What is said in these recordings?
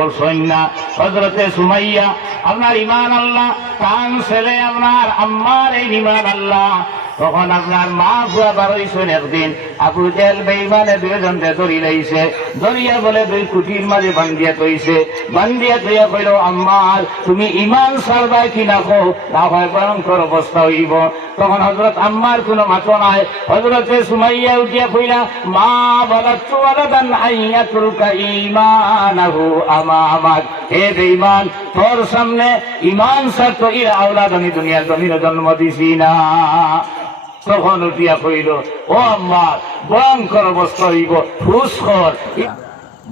করছেন না। হযরতে সুমাইয়া আপনার ইমান আল্লাহ, কান ছেলে আপনার আম্মার এই ইমান আল্লাহ। তখন আপনার মা বুয়া বারইছেন একদিন, আবু জেহেল বেঈমানে দুইজনকে ধরি লাইছে, ধরিয়া বলে দুই কুটির মাঝে বান্ধিয়া থইছে। বান্ধিয়া থইয়া কইল, আম্মার তুমি ইমান ছাড়বাই কি না কো, না হয় ভয়ঙ্কর অবস্থা হইব। তখন হযরত আম্মার কোনো মাথা নাই। হযরতে সুমাইয়া উঠিয়া কইলা, মা বালাতু ওয়ালাদান আইয়াতরুকা ঈমানাহু আমামাক। হে বেঈমান, তোর সামনে ইমান ছাড়তো ইরা আওলাদ আমি দুনিয়ার জমিনে জন্ম দিছি না। তখন উঠিয়া কইল, ও আম্মা, ভয়ঙ্কর অবস্থা হইব, হুশখর।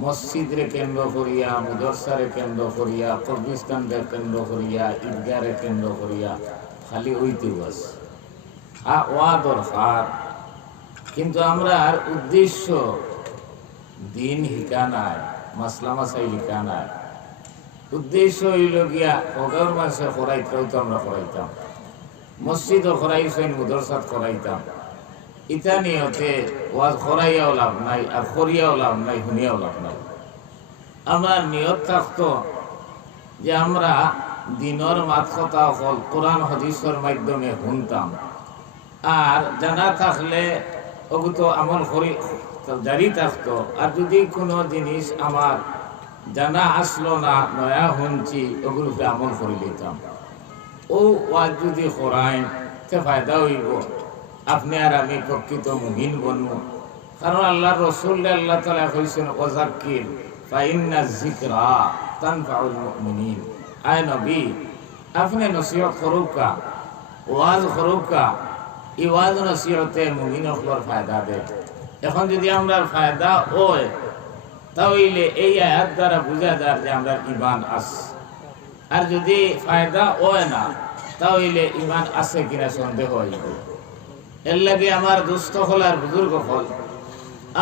মসজিদরে কেন্দ্র করিয়া, মুদরসারে কেন্দ্র করিয়া, কবরস্থানরে কেন্দ্র করিয়া, ঈদগাহে কেন্দ্র করিয়া খালি ওইতে বাস ওয়া দরকার। কিন্তু আমরা উদ্দেশ্য দিন হিকা নাই, মাসলা মাসাই হিকা নাই। উদ্দেশ্য হইল গিয়া অগার মাসে করাইতাম, তো আমরা করাইতাম, মসজিদও করাইছেন, মুদরসাত করাইতাম। ইতা নিয়তে ওয়াজ করাইয়াও লাভ নাই, আর করিয়াও লাভ নাই, শুনিয়াও লাভ নাই। আমার নিয়ত থাকতো যে আমরা দিনের মাত কথা হল কোরআন হাদিসের মাধ্যমে শুনতাম, আর জানা থাকলে ওগুলো আমল করি জারি থাকতো। আর যদি কোনো জিনিস আমার জানা আসলো না, নয়া শুনছি, ওগুলোকে আমল করে নিতাম। ও ওয়াজ যদি করাইন তে ফায়দা হইব, আপনি আর আমি প্রকৃত মুমিন বনব। কারণ আল্লাহ রসুল আল্লাহ তাআলা কইছেন, ওয়াযাক্কির ফাইন্না যিকরা তানফাউল মুমিনিন। আয় নবী, আপনি নসিহত করুকা, ওয়াজ করুকা, এই ওয়াজ নসিহতে মুমিনসকলের ফায়দা দেয়। এখন যদি আমরা ফায়দা হয়, তাহলে এই আয়াত দ্বারা বোঝা যায় যে আমরা ঈমান আছে। আর যদি ফায়দা হয় না, তাহলে ঈমান আছে কিনা সন্দেহ হইব। এর লাগে আমার দুস্থ হল আর বুজুর্গ হল,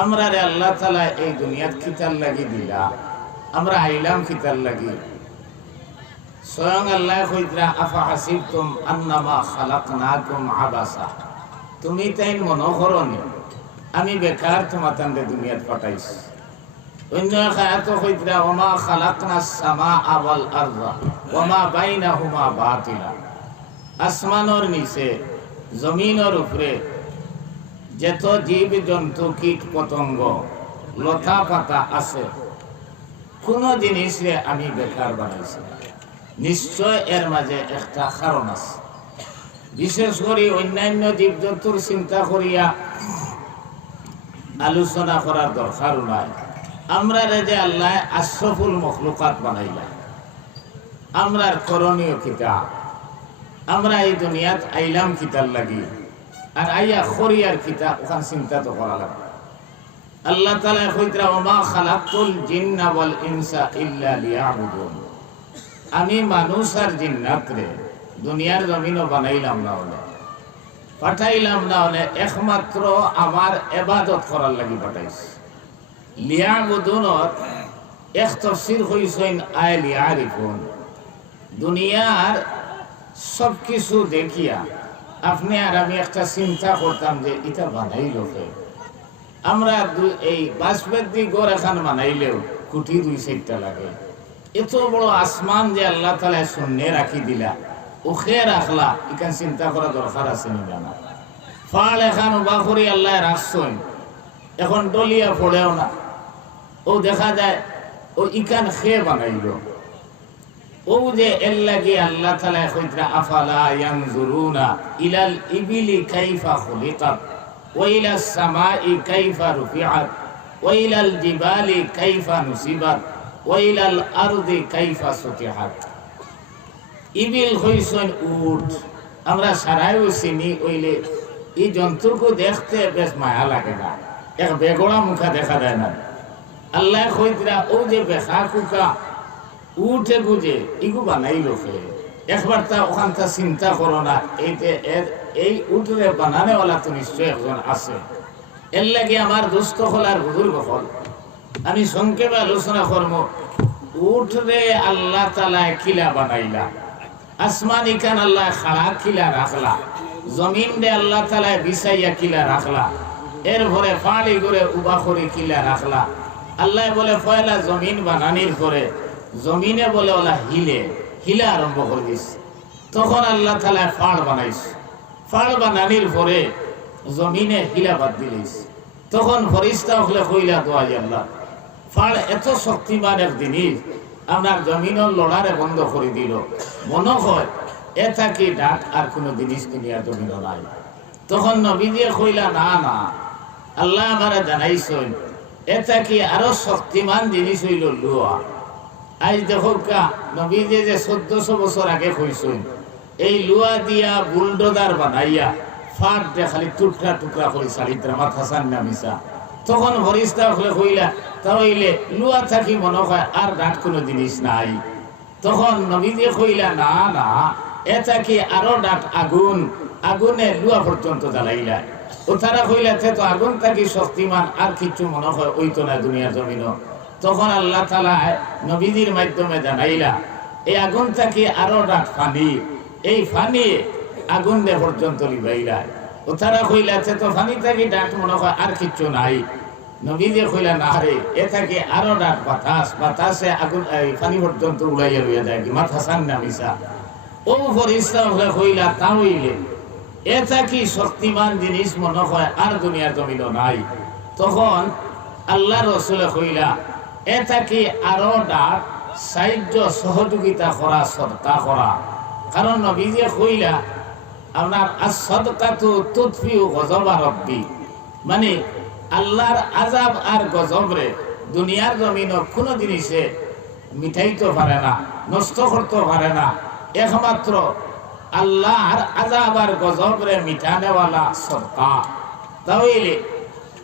আমরা রে আল্লাহ তাআলা এই দুনিয়াত খিতার লাগি দিলা, আমরা আইলাম খিতার লাগি। স্বয়ং আল্লাহ কইতরা, আফা হাসিবতুম আন্নামা খালাকনাকুম আবাসা, তুমি তাই মনে করনি আমি বেকার তোমাদের দুনিয়াত পাঠাইছি। অন্য এক আয়াত কইতরা, ওমা খালাকনাস সামাআ ওয়াল আরদা ওমা বাইনাহুমা বাতিলা। আসমানের নিচে, জমিনের উপরে যত জীব জন্তু, কীট পতঙ্গ, লতা পাতা আছে, কোন জিনিসে আমি বেকার বানাইছি। নিশ্চয় এর মাঝে একটা কারণ আছে। বিশেষ করে অন্যান্য জীব জন্তুর চিন্তা করিয়া আলোচনা করার দরকার নাই। আমরা যে আল্লাহ আশরাফুল মখলুকাত বানাইলা, আমরার করণীয় কিতা, আমরা এই দুনিয়াত আইলাম কিতার লাগি, আর আইয়া খরিয়ার কিতা ওখান চিন্তা তো করা লাগে। আল্লাহ তাআলা কইতরা, ওমা খালাকতুল জিন্না ওয়াল ইনসা ইল্লা লিয়াবুদুন। আমি মানুষ আর জিন্নাতরে দুনিয়ার জমিনও বানাইলাম না হলে, পাঠাইলাম না হলে একমাত্র আমার ইবাদত করার লাগি পাঠাইছি। লিয়াবুদুনর এক তাফসীর হইছেন আয় লিয়ারিফুন। দুনিয়ার সব কিছু দেখিয়া আপনি আর আমি একটা চিন্তা করতাম যে এটা বানাইল কে। আমরা এই বাসবেদি গড় এখন বানাইলেও কোটি 2-4টা লাগে। এত বড় আসমান যে আল্লাহ তাআলা শূন্য রাখি দিলা, ওখে রাখলা, এখান চিন্তা করা দরকার আছে না? ফাল এখন উবা করে আল্লাহ রাখছেন, এখন ডলিয়া পড়েও না। ও দেখা যায় ও ইকান খেয়ে বানাইল। ও যে এর লাগে আল্লাহ তাআলা কইতরা, আফালা ইয়ানজুরুনা ইলাল ইবিলি কাইফা খুলিকাত ওয়া ইলাস সামাই কাইফা রুফিআত ওয়া ইলাল জিবালি কাইফা নুসিবাত ওয়া ইলাল আরদি কাইফা সুতিহাত। ইবিল হইছেন উট, আমরা সারাইও চিনি। ওইলে এই জন্তুকে দেখতে বেশ মায়া লাগে না, এক বেগড়া মুখা দেখা যায় না। আল্লাহ কইতরা, ও যে বেখা কুকা উঠে বুঝে ইগু বানাইল কে। একবার তা ওখানটা চিন্তা করো না, এই উঠরে বানানেওয়ালা তো নিশ্চয় একজন আছে। এর লাগে আমার দুস্থ হল আর বুজুর্গ হল, আমি সংক্ষেপে আলোচনা করব। উঠরে আল্লাহ তাআলা কিলা বানাইলা, আসমান ইখান আল্লাহ খাড়া কিলা রাখলা, জমিন দে আল্লাহ তাআলা বিছাইয়া কিলা রাখলা, এর ভরে পানি করে উবা করে কিলা রাখলা। আল্লাহ বলে পয়লা জমিন বানানির পরে জমিনে বলে ওলা হিলে আরম্ভ করে দিছে। তখন আল্লাহ তাআলা ফাড় বানাইছে। ফাড় বানানির পরে জমিনে হিলা বাদ দিলেছে। তখন ফরিস্তা হলে কইলা দোয়া আল্লাহ, ফাড় এত শক্তিমান এক জিনিস আপনার জমিনের লড়ারে বন্ধ করে দিল, মনে হয় এটা কি ডাক আর কোনো জিনিস দুনিয়ার জমিন নাই। তখন নবী দিয়ে কইলা না না, আল্লাহ আমারা জানাইছেন এটা কি আরো শক্তিমান জিনিস হইল লুয়া। আজ দেখো কা নবী যে 1400 বছর আগে কইছেন এই লুয়া দিয়া বুলডোজার বানাইয়া ফাট দিয়ে খালি টুকরা টুকরা করে সালিত্রা মাথা সান্না মিশা। তখন ফরিস্তা হলে কইলা তাহলে লুয়া থাকি মনে হয় আর ডাক কোনো জিনিস নাই। তখন নবী দিয়ে কইলা না না, এটা কি আরো ডাক আগুন, আগুনে লুয়া পর্যন্ত জ্বালাইলা। ও তারা কইলা তো আগুন থাকি শক্তিমান আর কিছু মনে হয় ওই তো না দুনিয়ার জমিন। তখন আল্লাহ তাআলা নবীদের মাধ্যমে জানাইলা এই আগুন থাকি আরো ডাক ফানি, এই ফানি আগুন দে পর্যন্ত লিবাইলা। ও তারা কইলা তো ফানি থাকি ডাক মনে হয় আর কিছু নাই। নবী দিয়ে কইলা না রে, এ থাকি আরো ডাক বাতাস, বাতাসে আগুন ফানি পর্যন্ত উড়াইয়া লইয়া যায় কি মাথা সান্না মিশা। ও ফরিস্তা হলে কইলা তাহলে এটা কি শক্তিমান জিনিস মনে হয় আর দুনিয়ার জমিন নাই। তখন আল্লাহ রসুলে কইলা এটা কি আরো ডাক সাহায্য সহযোগিতা করা, সদকা করা। কারণ নবী যে কইলা আপনার as-সাদকাতু তুতফিউ গযবা রাব্বি, মানে আল্লাহর আযাব আর গজবরে দুনিয়ার জমিন কোনো জিনিসে মিটাইতে পারে না, নষ্ট করতে পারে না। একমাত্র আল্লাহর আযাব আর গজবরে মিটানেওয়ালা সদকা। তাহলে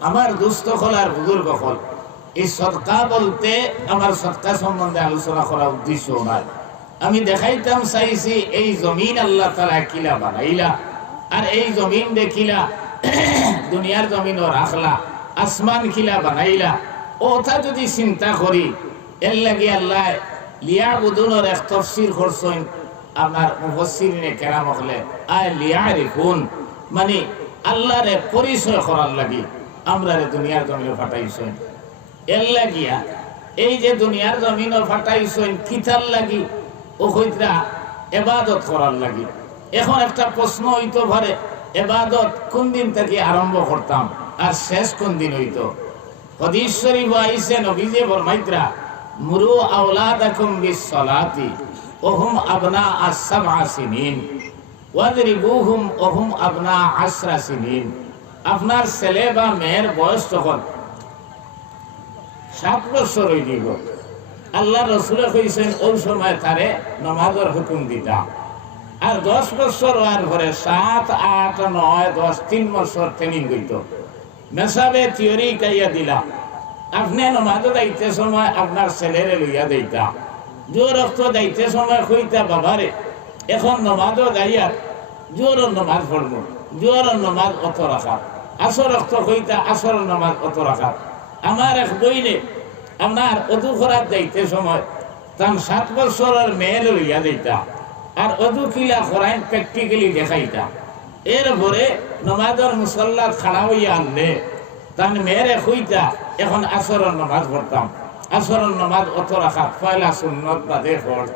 আমার দুস্থ হল আর বুজুর্গ হল, এই সদকা বলতে আমার সদকা সম্বন্ধে আলোচনা করার উদ্দেশ্য নাই। আমি দেখাইতাম চাইছি এই জমিন আল্লাহ তাআলা কিলা বানাইলা, আর এই জমিন দেখিলা দুনিয়ার জমিনও রাখলা, আসমান কিলা বানাইলা। ওটা যদি চিন্তা করি এর লাগে আল্লাহ লিয়াবুদুনের এক তাফসীর করছেন আপনার মুফাসসিরিনে কেরাম হলে আয় লিয়ারিফুন, মানে আল্লাহরে পরিচয় করার লাগি আমরা দুনিয়ার জমিনে ফাটাইছেন। এর লাগিয়া এই যে দুনিয়ার জমিনে ফাটাইছেন কিতার লাগি, ও হইতা ইবাদত করার লাগি। এখন একটা প্রশ্ন হইতো পারে ইবাদত কোন দিন থেকে আরম্ভ করতাম আর শেষ কোন দিন হইতো। হাদিস শরীফ আইছে নবীজি ফরমাইতরা মুরু আওলাদাকুম বিস-সালাতি ওয়া হুম আবনা আস-সাবআ সিনিন ওয়াদরিবুহুম ওয়া হুম আবনা 10 সিনিন। আপনার ছেলে বা মেয়ের বয়স যখন 7 বছর হয়ে যাব, আল্লাহ রসুলে কইছেন ওই সময় তারে নামাজের হুকুম দিতা। আর 10 বছর হওয়ার পরে 7, 8, 9, 10 3 বছর ট্রেনিং হইত। মেসাবে থিওরি কাইয়া দিলা, আপনি নামাজে যাইতে সময় আপনার ছেলেরে লইয়া দিতা, জোর রক্ত যাইতে সময় কইতা বাবারে এখন নামাজও যাইয়া জোর নামাজ পড়বো, জোর নামাজ অত রাখা, আসর রক্ত কইতা আসর নামাজ অত রাখা। আমার এক বইনে আপনার অদু খরাত যাইতে সময় তার 7 বছরের মেয়ের লইয়া দিতা, আর অদু কিলা খরাইন প্র্যাকটিক্যালি দেখাইতা। এরপরে নমাজের মুসল্লাত খাড়া হইয়া আনলে তার মেয়েরে কইতা এখন আসরের নামাজ পড়তাম, আসরের নামাজ অত রাখা পয়লা সুন্নত বাদে পড়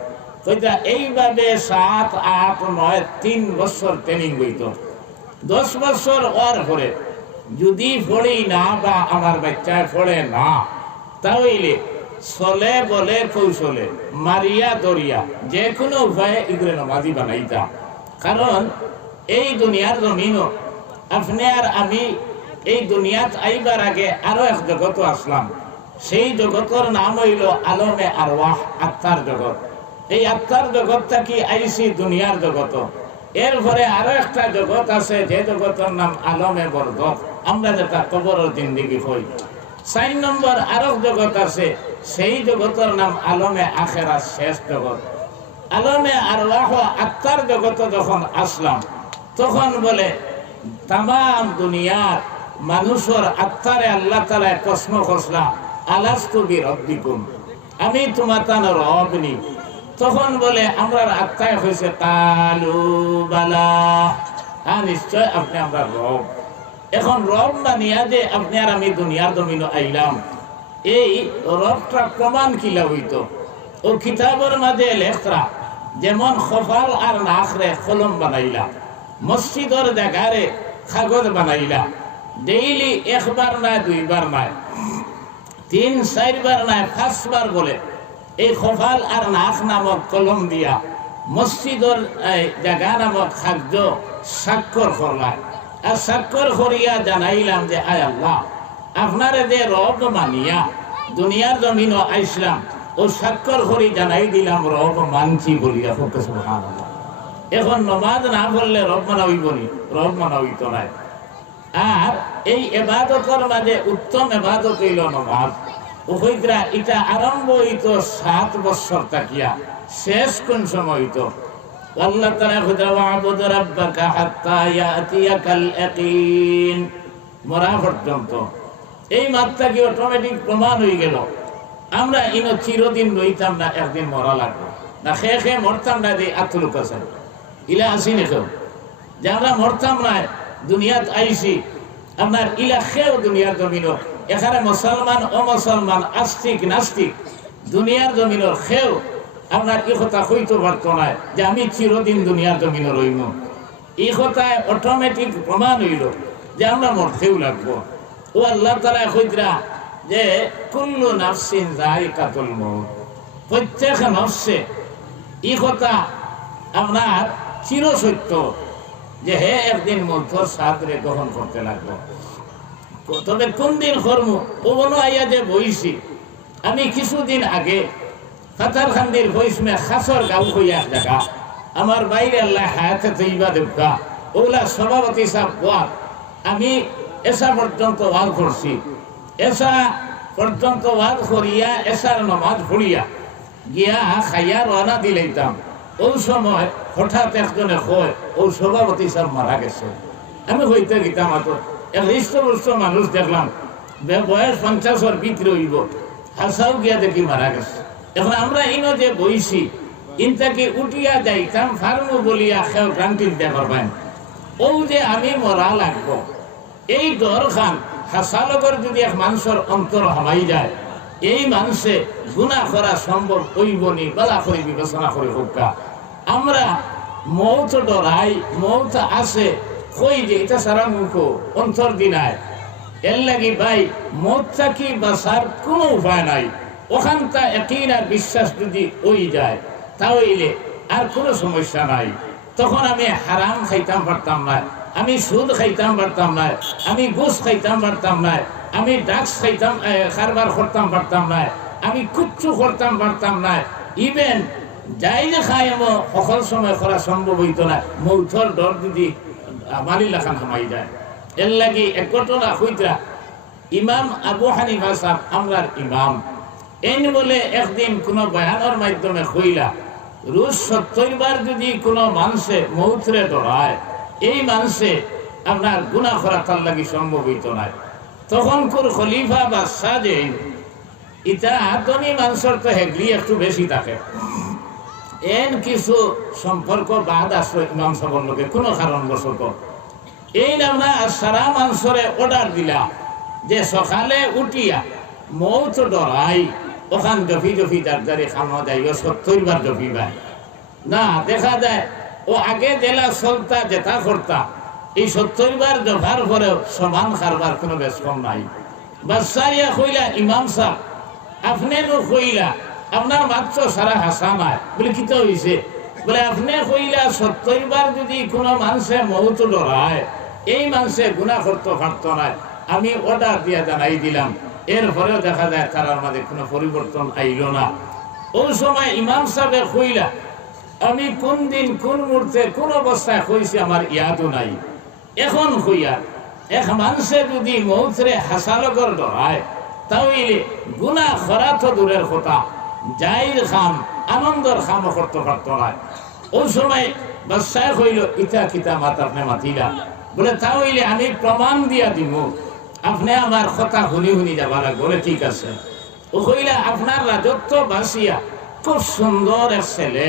কইতা। এইভাবে 7, 8, 9, 3 বছর ট্রেনিং হইত। 10 বছর হওয়ার পরে যদি পড়ি না বা আমার বাচ্চায় পড়ে না, তাহলে চলে বলে কৌশলে মারিয়া দরিয়া যে কোনো উপায়ে ইগরে নামাজি বানাইতা। কারণ এই দুনিয়ার জমিনও আপনি আর আমি এই দুনিয়াত আইবার আগে আরো এক জগৎ আসলাম, সেই জগতের নাম হইল আলমে আরওয়াহ, আত্মার জগৎ। এই আত্মার জগৎটা কি আইসি দুনিয়ার জগৎ। এরপরে আরো একটা জগৎ আছে যে জগতের নাম আলমে বরজখ, আমরা যেটা কবরের জিন্দেগি হই। 4 নম্বর আরো জগৎ আছে, সেই জগতের নাম আলমে আখেরাত, শেষ জগৎ। আলমে আরওয়াহ আত্মার জগতে যখন আসলাম তখন বলে তাম দুনিয়ার মানুষের আত্মারে আল্লাহ তাআলা প্রশ্ন করলা আলাস্তু বিরব্বিকুম, আমি তোমার তার রব নি? তখন বলে আমরা আত্মায় হয়েছে কালু বালা, হ্যাঁ নিশ্চয় আপনি আমরা রব। এখন রব মানিয়া যে আপনি আর আমি দুনিয়ার জমিন আইলাম, এই রবটা প্রমাণ কিলা হইতো। ও কিতাবের মাঝে লেখরা যেমন খফাল আর নাখরে কলম বানাইলা, মসজিদের জায়গারে কাগজ বানাইলা, ডেইলি একবার নয় দুইবার নয়, 3-4 বার নয় 5 বার বলে এই খফাল আর নাখ নামক কলম দিয়া মসজিদের জায়গা নামক খাদ্য স্বাক্ষর করলাম। আর স্বাক্ষর করিয়া জানাইলাম যে আয় আল্লাহ, আপনারে যে রব মানিয়া দুনিয়ার জমিনও আইসলাম, ও স্বাক্ষর করি জানাই দিলাম রব মানছি বলিয়া। সুবহানাল্লাহ। এখন নমাজ না বললে রব মানা হইব নি? রব মানা হইত নাই। আর এই এবাদতের মাঝে উত্তম এবাদত হইল নমাজ। ওইরা এটা আরম্ভ হইত 7 বছর তাকিয়া, শেষ কোন সময় হইত? আল্লাহ তাআলা খুদা ওয়াবুদ রাব্বাকা হাত্তা ইয়াতিয়াকাল ইয়াকিন মরা পর্যন্ত। এই মাত্রা কি অটোমেটিক প্রমাণ হয়ে গেল আমরা ইনো চিরদিন রইতাম না, একদিন মরা লাগবে না। খেয়ে খেয়ে মরতাম না, যে আত্মলোক আছে ইলা আসি নেখেও যে আমরা মরতাম না, দুনিয়াত আইসি আপনার ইলা খেয়েও দুনিয়ার জমিনও। এখানে মুসলমান অমুসলমান, আস্তিক নাস্তিক, দুনিয়ার জমিনের খেয়েও আপনার এই কথা হইতে পারত না যে আমি চিরদিন দুনিয়ার জমিনে রইব। এই কথায় অটোমেটিক প্রমাণ হইল যে আমরা মরতেও লাগবো। ও আল্লাহ তাআলা কইরা যে কুল্লু নাফসিন যায়িকাতুল মউত, প্রত্যেক নফসে এই কথা আপনার চির সত্য যে হে একদিন মৌতের স্বাদ রে গ্রহণ করতে লাগলো। তবে কোন দিন কর্ম ও বলো আইয়া যে বইছি আমি কিছুদিন আগে ফাতার খান্দির বইসমে খাসর গাঁও হইয়া এক জায়গা আমার বাইরে আল্লাহ হায়াতে তৈবা দেবকা ওগুলা সভাপতি সাহেব ওয়াদ আমি এসা পর্যন্ত ওয়াদ করছি। এসা পর্যন্ত ওয়াদ করিয়া এসার নমাজ পড়িয়া গিয়া খাইয়া রওনা দিলাইতাম। ওই সময় হঠাৎ একজনে কয় ও সভাপতি সাহেব মারা গেছে। আমি হইতে গিতাম আতো এক হৃষ্টপুষ্ট মানুষ দেখলাম, বয়স 50-এর ভিতরে হইব, হাসাও গিয়া দেখি মারা গেছে। এখন আমরা ইনো যে বইছি ইনটাকে উঠিয়া যাইতাম ফার্মু বলিয়া খেয়ে ক্রান্তি দিতে পারবেন। ও যে আমি মরা লাগবো এই ডর খান হাসালকর যদি এক মানুষের অন্তর হামাই যায়, এই মানুষে গুনাহ করা সম্ভব হইবনি বলা করে বিবেচনা করে হোকা। আমরা মৌত ডরাই, মৌত আসে কই যে এটা সারা মুখ অন্তর দিনায়। এর লাগি ভাই মৌত থাকি বাঁচার কোনো উপায় নাই। ওখানটা একই আর বিশ্বাস যদি ওই যায় তাহলে আর কোনো সমস্যা নাই। তখন আমি হারাম খাইতাম পারতাম না, আমি সুদ খাইতাম পারতাম না, আমি ঘুষ খাইতাম পারতাম না, আমি ড্রাগস খাইতাম কারবার করতাম পারতাম না, আমি কুচ্ছু করতাম পারতাম না। ইভেন যাই যে খাই আমার সকল সময় করা সম্ভব হইতো না, মৌথর ডর যদি মালি লাখান হামাই যায়। এর লাগি এক ঘটনা হইতা ইমাম আবু হানিফা সাহেব আমরার ইমাম এন বলে একদিন কোনো বয়ানের মাধ্যমে কইলা রোজ 70 বার যদি কোনো মানুষে মৌথরে ডরায় এই মানুষে আপনার গুনাহ করা তার লাগি সম্ভব হইতো না। তখন কোন খলিফা বাদশাহ যে ইটা ধনী মানুষের তো হেগলি একটু বেশি থাকে, এন কিছু সম্পর্ক বাদ আসলো ইমাম সাহেবের লোকে কোনো কারণবশত। এই আমরা সারা মানুষরে অর্ডার দিলা যে সকালে উঠিয়া মৌত ডরাই ওখান জফি জফি দাঁড়ি খামা যায় 70 বার জফি ভাই না। দেখা যায় ও আগে জেলা চলতা যেটা করতা এই 70 বার জফার পরেও সমান কারবার কোনো বেশ কম নাই। বাদশাহিয়া কইলা ইমাম সাহেব আপনি কইলা আপনার মাত্র সারা হাসা নাই বলে কি তো হয়েছে? বলে আপনি কইলা 70 বার যদি কোনো মানুষে মৌত ডরায় এই মানুষে গুনাহ করতে পারত না। আমি অর্ডার দিয়া জানাই দিলাম, এরপরেও দেখা যায় তার মাঝে কোনো পরিবর্তন আইল না। ওই সময় ইমাম সাহেব কইলা আমি কোন দিন কোন মুহূর্তে কোন অবস্থায় কইছি আমার ইয়াদও নাই। এখন কইয়া এক মানুষে যদি মৌতরে হাসালগর ডরায় তাহলে গুনাহ করা তো দূরের কথা, জাইর খাম আনন্দর খামও করতে পারত না। ওই সময় বাদশাহ কইল ইটা কিতা মাত আপনি মাতিলা? বলে তাহলে আমি প্রমাণ দিয়া দিব, আপনি আমার কথা শুনি শুনি যাবা লাগবে। বলে ঠিক আছে। ও কইলা আপনার রাজত্ব বাসিয়া খুব সুন্দর এক ছেলে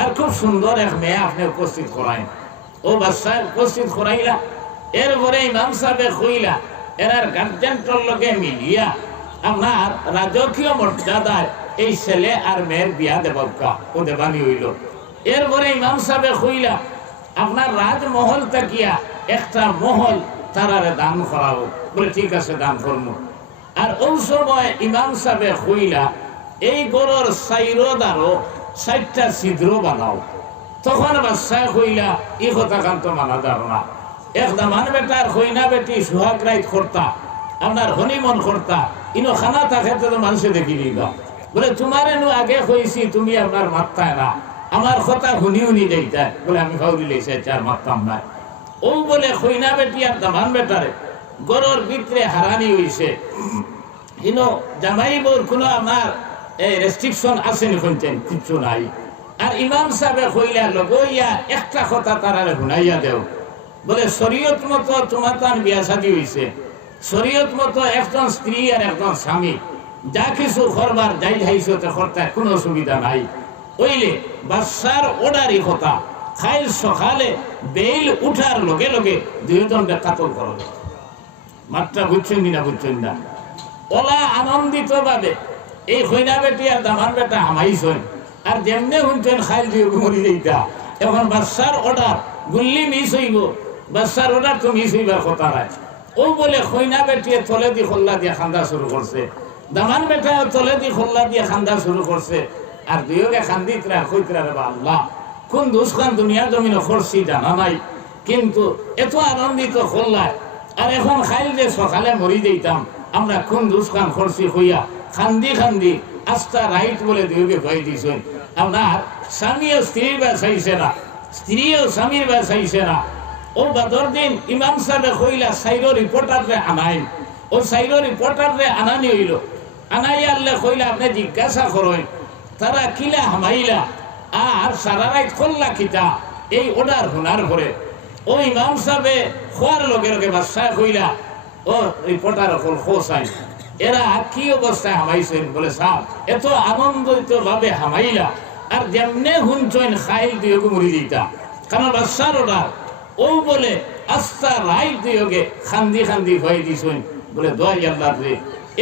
আর খুব সুন্দর এক মেয়ে আপনি উপস্থিত করাইন। ও বাদশাহ উপস্থিত করাইলা। এরপরে ইমাম সাহেব কইলা এরার গার্জেন্টর লগে মিলিয়া আপনার রাজকীয় মর্যাদায় এই ছেলে আর মেয়ের বিয়া দেবাক্কা ও দেবানি হইল। এরপরে ইমাম সাহেব কইলা আপনার রাজমহল তাকিয়া একটা মহল তারারে দান করাবো। বলে ঠিক আছে, দান করবো। আর ওই সময় ইমাম সাহেব কইলা এই গরুর সাইরোদারও 60টা ছিদ্র বানাও। তখন বাদশাহ কইলা ই কথা কান্ত মানা যাও না। একদামান বেটার হইনা বেটি সুহাগ রাইত করতা, আপনার হনিমন করতা, ইনো খানা থাকে তো মানুষে দেখি দিবা। বলে তোমার এনু আগে কইছি, তুমি আপনার মাত্তায় না, আমার কথা শুনি শুনি যাইতা। বলে আমি খাউরি লেছে চার মাত্তাম না। ও বলে হইনা বেটি আর দামান বেটারে গরুর ভিতরে হারানি হইছে, ইনো জামাই বোর কোনো আমার এই রেস্ট্রিকশন আছে নি? কইতেন কিচ্ছু নাই। আর ইমাম সাহেব কইলা লগইয়া একটা কথা তারারে শুনাইয়া দেও। বলে শরীয়ত মতো তোমার তার বিয়া শাদী হইছে, শরীয়ত মতো একজন স্ত্রী আর একজন স্বামী যা কিছু করবার যাই যাইছো করতে কোনো অসুবিধা নাই। ওইলে বাদশার অর্ডারই কথা, খাইল সকালে বেইল উঠার লগে লগে দুইজনকে কাতল করবে। মাত্রা বুঝছেন না? বুঝছেন না? ওলা আনন্দিত ভাবে এই হইনা বেটি আর দামান বেটা হামাইছেন। আর যেমনে শুনছেন খাইল দিয়ে মরি যাইতা। এখন বাদশার অর্ডার গুল্লি মিস হইব, বাদশার অর্ডার তো মিস হইবার কথা নাই। ও বলে হইনা বেটিয়ে তলে দিয়ে খোল্লা দিয়ে খান্দা শুরু করছে, দামান বেটা তলে দিয়ে খোল্লা দিয়ে খান্দা শুরু করছে। আর দুইকে খান্দিতরা কইতরা রে আল্লাহ কোন দুষ্কান দুনিয়ার জমিনে করছি জানা নাই, কিন্তু এত আনন্দিত খোল্লায়। আর এখন খাইল যে সকালে মরি দিতাম, আমরা কোন দুষ্কান করছি হইয়া খান্দি খান্দি আস্তা রাইট বলে দুইকে ভয় দিছেন। আপনার স্বামীও স্ত্রীর বাঁচাইছে না, স্ত্রীও স্বামীর বাঁচাইছে না। ও বাদর দিন ইমাম সাহেব কইলা সাইরো রিপোর্টারে আনাই। ও সাইরো রিপোর্টারে আনানি হইল। আনাই আনলে কইলা আপনি জিজ্ঞাসা করেন তারা কিলা হামাইলা আর সারা রাত খোল্লা কিতা এই অর্ডার শোনার পরে। ও ইমাম সাহেবে খোয়ার লগে লগে বাদশাহ কইলা ও রিপোর্টার অকল খোসাই এরা কি অবস্থায় হামাইছেন? বলে সাহ এত আনন্দিত ভাবে হামাইলা আর যেমনে হুনছেন খাইল দিয়ে মরি দিতা, কারণ বাদশার অর্ডার। ও বলে আস্তা রাইট দিয়ে খান্দি খান্দি ভয় দিছেন। বলে দোয়াই আল্লাহ রে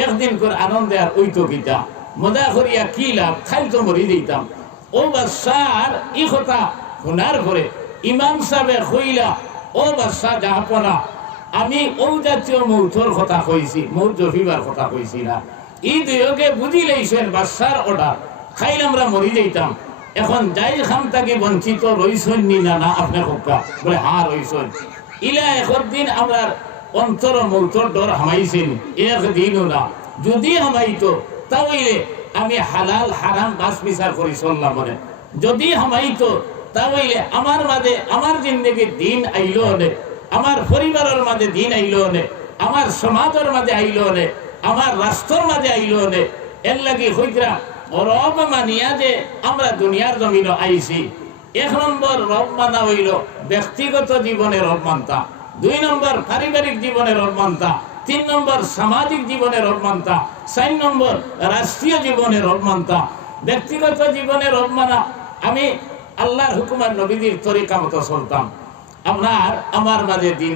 একদিন করে আনন্দে আর ওই তো গীতা মজা করিয়া কি লাভ, খাইল তো মরি দিতাম। ও বাদশার ই কথা শোনার পরে ইমাম সাহেব কইলা ও বাদশাহ জাহাপনা, আমি ও জাতীয় মৌতর কথা কইছি, মৌত জফিবার কথা কইছি না। ই দুইকে বুঝি লাইছেন বাদশার অর্ডার, খাইল আমরা মরি যাইতাম। এখন যাই খাম তাকে বঞ্চিত রইছেন নি না? না আপনি হকা? বলে হ্যাঁ রইছেন। ইলা একদিন আমরা অন্তর মৌতর ডর হামাইছেন, একদিনও না। যদি হামাইতো তাহলে আমি হালাল হারাম বাস বিচার করি চললাম। বলে যদি হামাইতো তাহলে আমার মাঝে আমার জিন্দগি দিন আইলো নে, আমার পরিবারের মাঝে দিন আইলো নে, আমার সমাজের মাঝে আইলো নে, আমার রাষ্ট্রের মাঝে আইলো নে। এর লাগি হইতরা রব মানিয়া যে আমরা দুনিয়ার জমিন আইছি। 1 নম্বর রব মানা হইল ব্যক্তিগত জীবনে রব মানতা, 2 নম্বর পারিবারিক জীবনে রব মানতা, 3 নম্বর সামাজিক জীবনে রব মানতা, 4 নম্বর রাষ্ট্রীয় জীবনে রব মানতা। ব্যক্তিগত জীবনে রব মানা আমি আল্লাহর হুকুমার নবীদের তরিকা মতো চলতাম, আপনার আমার মাঝে দিন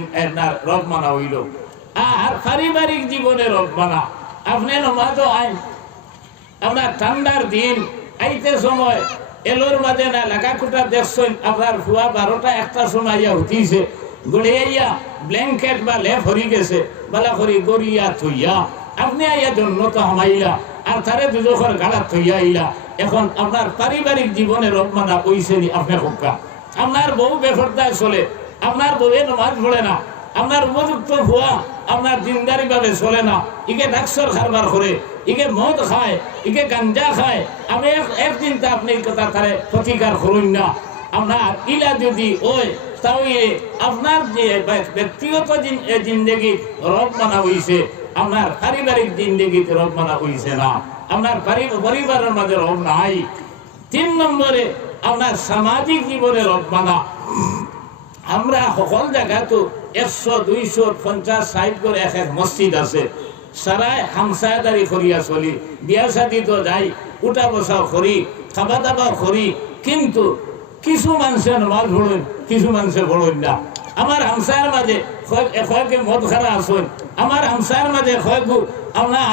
রব মানা হইল। আর পারিবারিক জীবনে রব মানা আপনি নমাজ আইন আপনার ঠান্ডার দিন আইতে সময় এলোর মাঝে না লাগাকুটা দেখছেন আপনার ফুয়া 12টা 1টার সময় ইয়া উঠিছে, গড়িয়া ব্ল্যাঙ্কেট বা লেপ হরি গেছে বালা করি গড়িয়া থইয়া আপনি আইয়া জন্য তো হামাইলা আর তারে দুজোখর গাড়া থইয়া আইলা। এখন আপনার পারিবারিক জীবনে রব মানা কইছে নি? আপনি হকা? আপনার বউ বেফরদায় চলে, আপনার বউয়ে নমাজ পড়ে না, আপনার উপযুক্ত হওয়া আপনার দিনদারি ভাবে চলে না, ইকে ডাক্সর খারবার করে, ইকে মদ খায়, ইকে গাঞ্জা খায়। আমি একদিন তা আপনি কথা তারে প্রতিকার করুন না। আপনার ইলা যদি ওই তাহলে আপনার যে ব্যক্তিগত জিন্দগি রব মানা হইছে, আপনার পারিবারিক জিন্দগিতে রব মানা হইছে না, আপনার পরিবারের মাঝে রব নাই। 3 নম্বরে আপনার সামাজিক জীবনে রব মানা। আমরা সকল জায়গায় তো 100, 200, 50, 60 করে এক মসজিদ আছে, সারাই হামসায়দারি করিয়া চলি, বিয়া শাদি তো যাই, উঠা বসাও করি, খাবা দাবাও করি, কিন্তু কিছু মানুষের নমাজ পড়েন, কিছু মানুষের পড়েন না। আমার হামসায়ের মাঝে কয়েকে মদ খারা আসেন, আমার হামসায়ের মাঝে কয়েক আপনার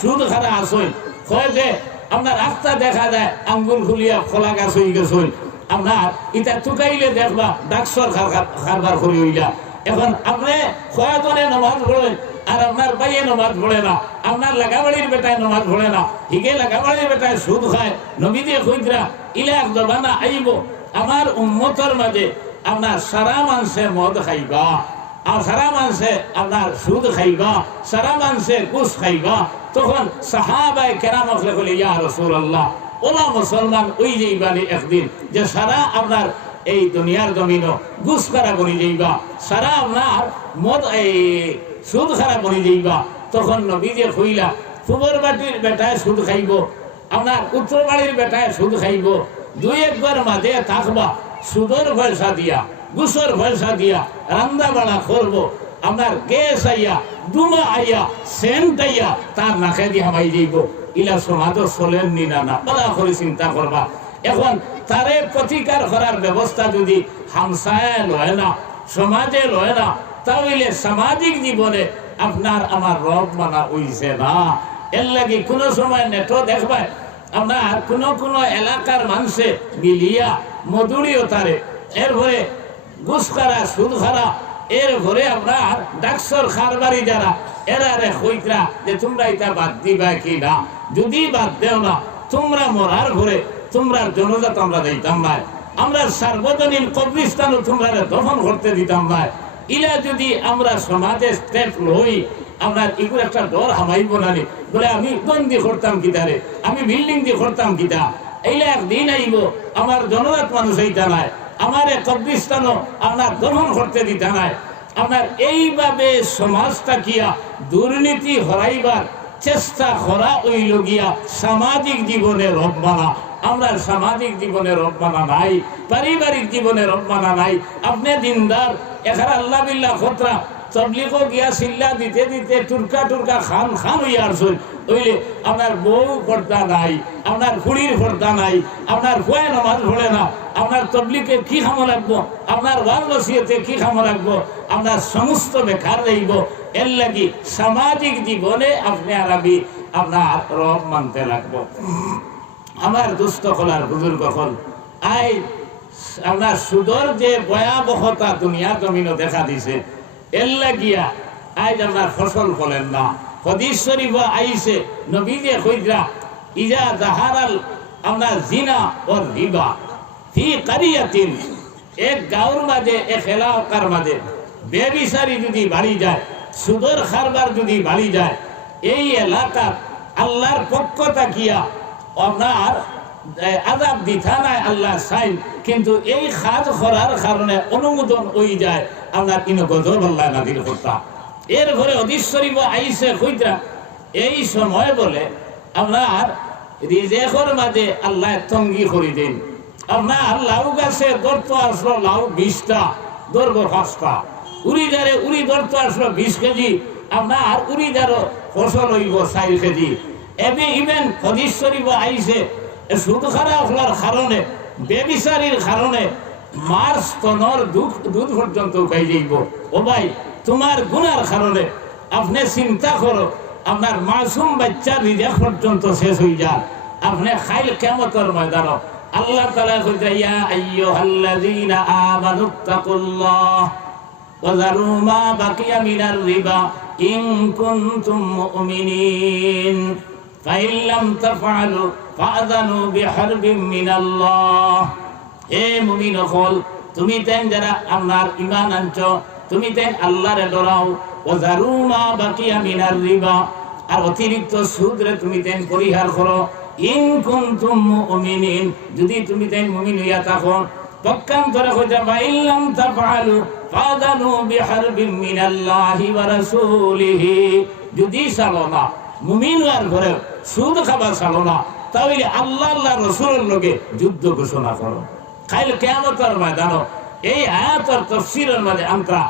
সুদ খারা আসেন, কয়েকে আপনার রাস্তা দেখা যায় আঙ্গুল খুলিয়া খোলা গাছ হয়ে গেছে। আপনার এটা টুকাইলে দেখবা ডাকসর খারবার করি হইলা। এখন আপনি কয়েকজনে নমাজ পড়েন আর আপনার বাইয়ে নমাজ পড়ে না, আপনার লাগাবাড়ির বেটায় নমাজ পড়ে না, হিগে লাগাবাড়ির বেটায় সুদ খায়। নবী দিয়ে কইতরা ইলা এক জমানা আইব আমার উম্মতের মাঝে আপনার সারা মানুষে মদ খাইবা, আর সারা মানুষে আপনার সুদ খাইবা, সারা মানুষে ঘুষ খাইবা। তখন সাহাবায়ে কেরাম বলে ইয়া রাসূলুল্লাহ, ওলা মুসলমান ওই যাইবানি একদিন যে সারা আপনার এই দুনিয়ার জমিনও ঘুষ খারা বনি যাইবা, সারা আপনার মদ এই সুদ খারা বনি যাইবা। তখন নবী যে কইলা পূবর বাটির বেটায় সুদ খাইব, আপনার উত্তর বাড়ির বেটায় সুদ খাইব, দুই একবার মাঝে থাকবা সুদর পয়সা দিয়া ঘুষর পয়সা দিয়া রান্দা বাড়া করবো, আপনার গ্যাস আইয়া দুমা আইয়া সেন্ট আইয়া তার নাকে দিয়ে হামাই যাইব। ইলা সমাজ চলেন নি না না বলা করে চিন্তা করবা। এখন তারে প্রতিকার করার ব্যবস্থা যদি হামসায় লয় না, সমাজে লয় না, তাহলে সামাজিক জীবনে আপনার আমার রব মানা হইছে না। এর লাগি কোনো সময় নেটো দেখবা আপনার কোনো এলাকার মানুষে মিলিয়া মধুরীও তারে এরপরে ঘুষ খারা সুদ খারা এরপরে আপনার ডাকসর খারবারি যারা এরা রে কইতরা যে তোমরা এটা বাদ দিবা কি না, যদি বাদ দেও না তোমরা মরার ঘরে তোমরা জনজাত আমরা দিতাম না, আমরা সার্বজনীন কবরিস্তানও তোমরা দফন করতে দিতাম না। ইলা যদি আমরা সমাজে স্টেপ লই আমরা এগুলো একটা ডর হামাইব না বলে আমি বন্দি করতাম কিতারে, আমি বিল্ডিং দিয়ে করতাম কিতা, এইলা একদিন আইব আমার জনজাত মানুষ এইটা নাই, আমার কবরিস্তানও আপনার দফন করতে দিতা নাই। আপনার এইভাবে সমাজটা কিয়া দুর্নীতি হরাইবার চেষ্টা করা হইল গিয়া সামাজিক জীবনে রব মানা। আমরা সামাজিক জীবনে রব মানা নাই, পারিবারিক জীবনে রব মানা নাই। আপনি দিনদার এখানে আল্লাহ বিল্লাহ খতরা তবলিগও গিয়া সিল্লা দিতে দিতে টুরকা খান হইয়া আসুন, হইলে আপনার বউ পর্দা নাই, আপনার খুঁড়ির পর্দা নাই, আপনার ফুয়ে নমাজ পড়ে না, আপনার তবলিকে কি খামো লাগবো, আপনার ওয়াজ নসিহতে কি খামো লাগবো, আপনার সমস্ত বেকার রইব। এর লাগি সামাজিক জীবনে আপনি আর আমি আপনার রব মানতে লাগবো। আমার দুস্থ কলার বুজুর্গ হল আই আপনার সুদর যে ভয়াবহতা দুনিয়া জমিনও দেখা দিছে, এর লাগিয়া আজ আপনার ফসল ফলেন না। হাদিস শরীফ আইছে নবী যে কইরা ইজা জাহারাল আপনার জিনা ও রিবা ফি কারিয়াতিন, এক গাঁওর মাঝে এক এলাকার মাঝে বেবিচারি যদি বাড়ি যায়, সুদর খারবার যদি বাড়ি যায়, এই এলাকার আল্লাহর পক্ষ তাকিয়া আপনার আযাব দিতা নাই আল্লাহ চাই, কিন্তু এই কাজ করার কারণে অনুমোদন হয়ে যায় আপনার ইনো গজব আল্লাহ নাযিল করতা। এর ঘরে হাদিস শরীফ আইছে কইরা এই সময় বলে আপনার রিজেকের মাঝে আল্লাহ তঙ্গি করে দেন। আপনার লাউ গাছে ধরতে আসলো লাউ 20টা, ধরবো 5টা, উড়িদারে উড়ি ধরতে আসলো 20 কেজি, আপনার উড়িদারও ফসল হইব 4 কেজি। ইভেন হাদিস শরীফ আইছে সুদ খারা হওয়ার কারণে বেবিচারির কারণে মার্চ তনর দুধ পর্যন্ত খাই যাইব। ও ভাই তোমার গুনার কারণে আপনি চিন্তা করো আপনার মাসুম বাচ্চার রিজেক পর্যন্ত শেষ হয়ে যায়, আপনি খাইল কিয়ামতের ময়দানে আল্লাহ তাআলা কইতা ইয়া আইয়ুহাল্লাযীনা আমানুত্তাকুল্লাহ ওয়া যারু মা বাকিয়া মিনার রিবা ইন কুনতুম মুমিনিন ফাইন লাম তাফআলু ফাআযানু বিহারবিন মিনাল্লাহ। হে মুমিন হল তুমি তেন যারা আপনার ঈমান আনছো তুমি তেন আল্লাহরে ডরাও, ও যারু মা বাকিয়া মিনার রিবা আর অতিরিক্ত সুদরে তুমি তেন পরিহার করো, ইন কুনতুম মুমিনিন যদি তুমি তেন মুমিন হইয়া থাকো। পক্ষান্তরে কইতা ফাইন লাম তাফআলু ফাআযানু বিহারবিন মিনাল্লাহি ওয়া রাসূলিহি, যদি চালো না মুমিন হওয়ার ঘরে সুদ খাবার চালো না, তাহলে আল্লাহ রসুলের লগে যুদ্ধ ঘোষণা করো। খাইল কিয়ামতের ময়দানে এই আয়াতের তাফসীরের মাঝে আমরা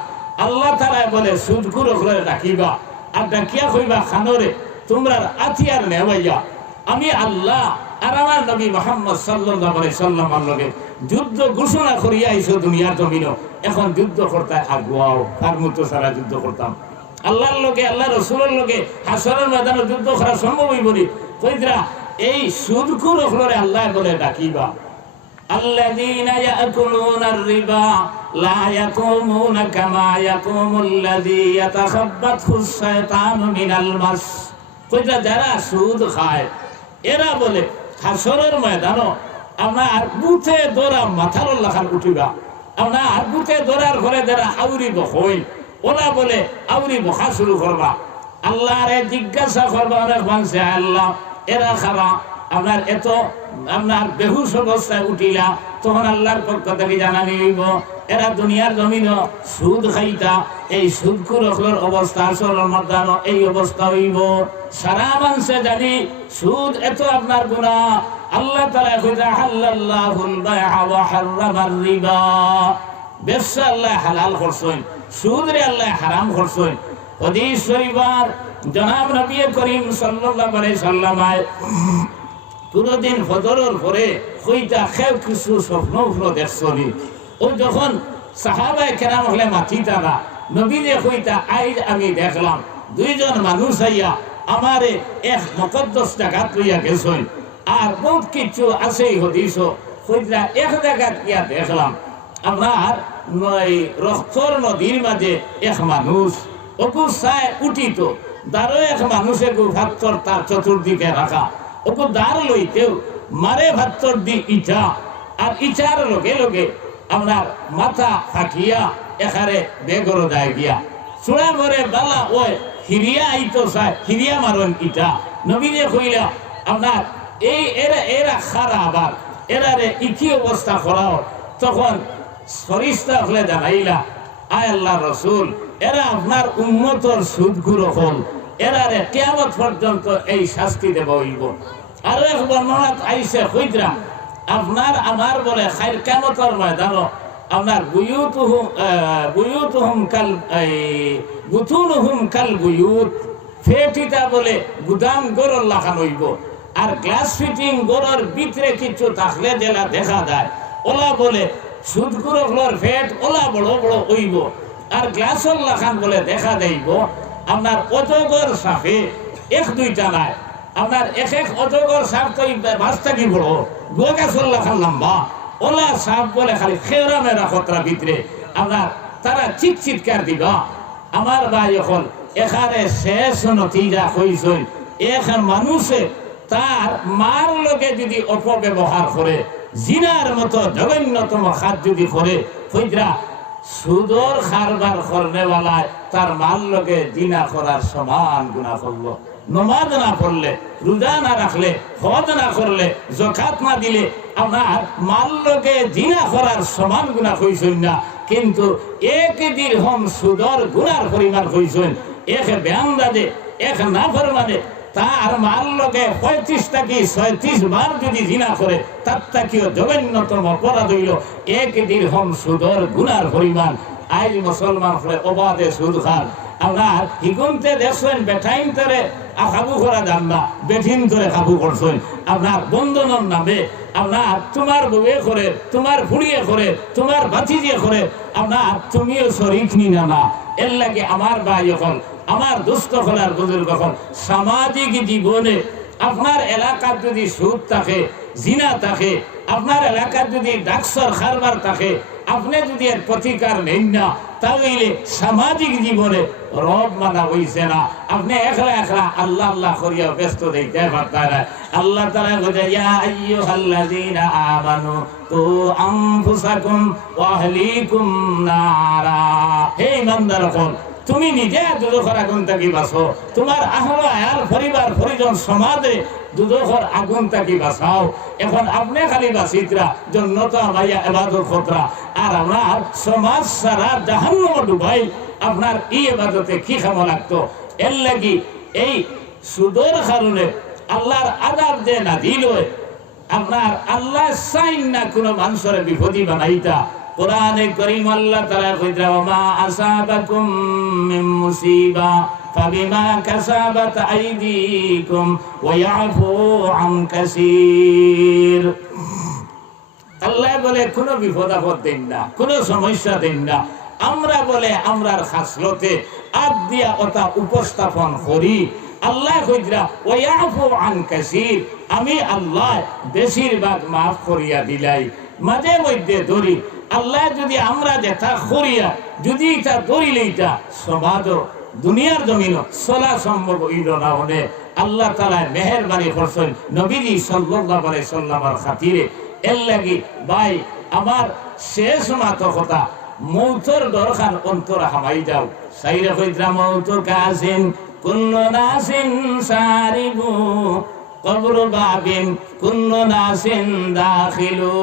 আল্লাহ তাআলা বলে সুদখোর করে ডাকিবা আর ডাকিয়া কইবা খানরে তোমরা আতিয়ার নেওয়াইয়া আমি আল্লাহ আর আমার নবী মুহাম্মদ সাল্লাল্লাহু আলাইহি সাল্লামের লগে যুদ্ধ ঘোষণা করিয়া আইছো দুনিয়ার জমিনে, এখন যুদ্ধ করতে আগুয়াও। তার মতো সারা যুদ্ধ করতাম আল্লাহর লগে আল্লাহ রসুলের লগে হাসরের ময়দানে যুদ্ধ করা সম্ভব হইব নি? কইরা এই সুদখোর হলরে আল্লাহ বলে ডাকিবা الذين يأكلون الربا لا يقومون كما يقوم الذي يتخبطه الشيطان من المس কইটা যারা সুদ খায় এরা বলে হাসরের ময়দানও আপনার বুথে দৌড়া মাথার লাখান উঠিবা আপনার বুথে দৌড়ার ঘরে যারা আউরি বহইল ওরা বলে আউরি বহা শুরু করবা আল্লাহরে জিজ্ঞাসা করবা অনেক মানুষে আল্লাহ এরা খাবা আপনার এত আপনার বেহুশ অবস্থায় উঠিলা তখন আল্লাহর পক্ষ থেকে জানানি হইব এরা দুনিয়ার জমিন সুদ খাইতা এই সুদখোর অবস্থা আসরের ময়দানও এই অবস্থা হইব সারা মানুষে জানি সুদ এত আপনার গুনাহ আল্লাহ তাআলা কইরা হালাল্লাহুল বাইআ ওয়া হারামার রিবা ব্যবসা আল্লাহ হালাল করছেন সুদ রে আল্লাহ হারাম করছেন হাদিস শরীফার জনাব নবী করিম সাল্লাল্লাহু আলাইহি সাল্লাম পুরোদিন ফজরের পরে কইতা খেউ কিছু স্বপ্ন দেখছনি ও যখন সাহাবায়ে কেরাম হলে মাথিতা না নবী যে কইতা আইজ আমি দেখলাম দুইজন মানুষ আইয়া আমারে এক মুকদ্দাস জায়গা লইয়া গেছেন আর বহুত কিছু আছে হদিস কইতা এক জায়গা গিয়া দেখলাম আমার রক্তর নদীর মাঝে এক মানুষ ওকু চায় উঠিত দারো এক মানুষে ভাত্তর তার চতুর্দিকে রাখা ওকু দার লইতেও মারে ভাত্তর দি ইটা আর ইটার লগে লগে আপনার মাথা ফাটিয়া এখানে বেগর যায় গিয়া চূড়া ভরে বালা ওই হিরিয়া আইতো চায় হিরিয়া মারন ইটা নবীনে কইলা আপনার এই এরা খারা আবার এরারে ইকি অবস্থা করাও তখন ফরিস্তা হলে জানাইলা আয় আল্লাহ রসুল এরা আপনার উম্মতর সুদখোর হল এরারে কিয়ামত পর্যন্ত এই শাস্তি দেব হইব আর এক বর্ণনাত আইছে কইরা আপনার আমার বলে খাইর কিয়ামতের ময়দানও আপনার বুয়ুতুহুম কাল বুতুনুহুম কাল বুয়ুত ফেটিটা বলে গুদাম গরর লাগান হইব আর গ্লাস ফিটিং গরর ভিতরে কিছু থাকলে যেটা দেখা যায় ওলা বলে সুদখোর ফেট ওলা বড় বড় হইব আর গ্লাসর লাখান বলে দেখা দেইব আপনার অজগর সাপে এক দুইটা নাই আপনার এক অজগর সাপ তো বাস্তা কি বড় গোয়া গাছর লাখান লম্বা ওলা সাপ বলে খালি খেরা মেরা খতরা ভিতরে আপনার তারা চিৎকার দিবা আমার ভাই এখন এখানে শেষ নতিজা কইছেন এক মানুষে তার মার লগে যদি অপব্যবহার করে জিনার মতো জঘন্যতম খাত যদি করে কইরা সুদর খারবার করনেওয়ালায় তার মাল লগে জিনা করার সমান গুনাহ করলো নমাজ না পড়লে রোজা না রাখলে হজ না করলে যাকাত না দিলে আপনার মাল লগে জিনা করার সমান গুনাহ হইছেন না কিন্তু এক দিরহম সুদর গুনার পরিমাণ হইছেন এক বেয়ান্দাজে এক নাফরমানে তার মাল লগে 35টা কি 36 বার যদি জিনা করে তার তাকিও জঘন্যতম অপরাধ হইল এক দিরহম সুদর গুনার পরিমাণ আজ মুসলমান হলে অবাধে সুদ খান আপনার হিগুনতে দেখছেন বেঠাইন তরে খাবু করা যান না বেঠিন ধরে খাবু করছেন আপনার বন্ধনের নামে আপনার তোমার বউয়ে করে তোমার ফুড়িয়ে করে তোমার ভাতিজিয়ে করে আপনার তুমিও শরীক নি না এর লাগে আমার ভাই এখন আমার দুস্থ হলার বুজুর্গ এখন সামাজিক জীবনে আপনার এলাকার যদি সুদ থাকে জিনা থাকে আপনার এলাকার যদি ডাকসর খারবার থাকে আপনি যদি এর প্রতিকার নেন না তাহলে সামাজিক জীবনে রব মানা হইছে না আপনি একলা একলা আল্লাহ আল্লাহ করিয়া ব্যস্ত দেখতে পারতেন আল্লাহ তাআলা বলে ইয়া আইয়ুহাল্লাযীনা আমানু কু আনফুসাকুম ওয়া আহলিকুম নারা হে ইমানদারগণ তুমি নিজে দুজখের আগুন থেকে বাঁচো তোমার আহল আয়াল পরিবার পরিজন সমাজে দুজখের আগুন থেকে বাঁচাও এখন আপনি খালি বাঁচিতরা জন্য তো আমাইয়া ইবাদত খতরা আর আমার সমাজ সারা জাহান্নাম ডুবাই আপনার এই ইবাদতে কি খামো লাগতো এর লাগি এই সুদের কারণে আল্লাহর আযাব যে নাযিল হয় আপনার আল্লাহ চাইন না কোনো মানুষের বিপদী বানাইতা কোরআনে কারীম আল্লাহ তাআলা কইরা ওয়া আসাবাকুম মিন মুসিবা ফাবিমা কাসাবাত আইদিকুম ওয়া ইয়াফু আন কাসীর আল্লাহ বলে কোনো বিপদ আপদ দেন না কোনো সমস্যা দেন না আমরা বলে আমরার খাসলতে আদ দিয়া ওটা উপস্থাপন করি আল্লাহ কইরা ওয়াফু আন কাসীর, আমি আল্লাহ বেশিরভাগ মাফ করিয়া দিলাই। মাঝে মধ্যে ধরি আল্লাহ যদি আমরা যেটা করিয়া যদি এটা ধরিলে এটা সমাজ দুনিয়ার জমিন চলা সম্ভব হইল না হলে আল্লাহ তাআলা মেহেরবানি করছেন নবীজি সাল্লাল্লাহু আলাইহি সাল্লামের খাতিরে। এর লাগি ভাই আমার শেষ মাত কথা, মৌতর দরখান অন্তর হামাই যাও। সাইরা কইরা মৌত কাসিন কুল্লু নাসিন সারিবু কবর বাবিন কুল্লু নাসিন দাখিলু।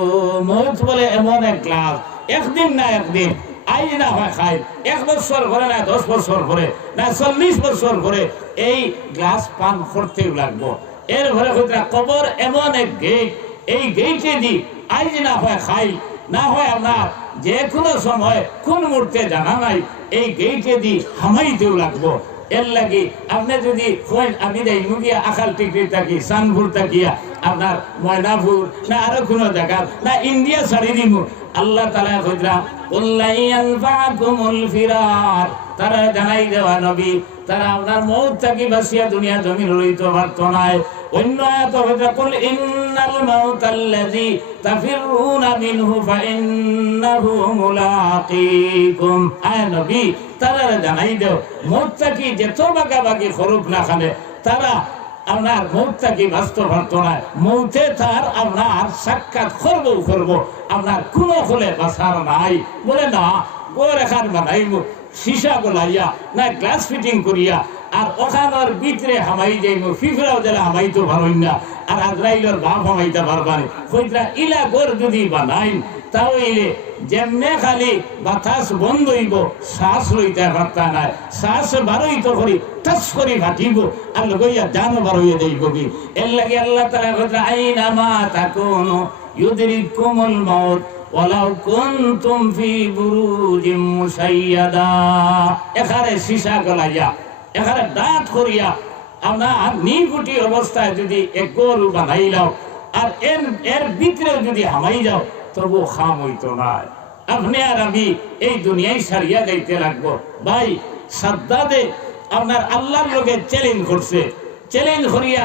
মৌত বলে এমন এক ক্লাস, একদিন না একদিন আই না হয় খাই, 1 বছর পরে না 10 বছর পরে না 40 বছর পরে এই গ্লাস পান করতেও লাগবো। এর ঘরে কইরা কবর এমন এক গেট, এই গেটে দি আই না হয় খাই না হয় আপনার যে কোনো সময় কোন মুহূর্তে জানা নাই, এই গেটে দি হামাইতেও লাগবো। এর লাগি আপনি যদি আমি যাই মুগিয়া আকাল টিকরি থাকি সানপুর থাকিয়া আপনার ময়নাপুর না আরো কোনো জায়গা না ইন্ডিয়া ছাড়ি দিব, আল্লাহ তাআলা কইরা উল্লাই আনফাকুমুল ফিরার, তারা জানাই দেওয়া নবী তারা আপনার মউত থাকি বাসিয়া দুনিয়া জমিন রইতে পারত না। অন্য আয়াত হইতে কুল ইন্নাল মাউতাল্লাযী তাফিরুনা মিনহু ফাইন্নাহু মুলাকীকুম। আয় নবী তারা জানাই দেও মউত থাকি যেত বাগাবাগি করুক না খানে তারা আপনার মৌত থাকি বাঁচতে পারতো না, মৌতে তার আপনার সাক্ষাৎ করব আপনার কোনো হলে বাঁচার নাই। বলে না ওর এখান বানাইব সীসা গলাইয়া না গ্লাস ফিটিং করিয়া আর ওখানোর ভিতরে হামাই যাইব, ফিফরাও যারা হামাইতো পারই না আর আজরাইলের বাপ হামাইতে পারবানি। কইরা ইলা গোর যদি বানাই তাহলে যেমনে খালি বাতাস বন্ধ হইব শ্বাস লইতে পারতা নাই, শ্বাস বারইতো করি টাচ করি ফাটিব আর লগইয়া জানো বার হইয়া যাইব কি। এর লাগে আল্লাহ তাআলা কইরা আইনা মা তাকুনু ইউদরিকুমুল মাউত ওয়ালাউ কুনতুম ফি বুরুজিম মুশাইয়াদা। এখানে সীসা গলাইয়া এখানে দাঁত করিয়া আমরা নিগুটি অবস্থায় যদি এক গরু বানাইলাও আর এর ভিতরে যদি হামাই যাও তবু খাম হইতো না। আপনি আর আমি এই দুনিয়ায় সারিয়া যাইতে লাগবো। ভাই সাদ্দাদে আপনার আল্লাহর লোকে চ্যালেঞ্জ করছে, চ্যালেঞ্জ করিয়া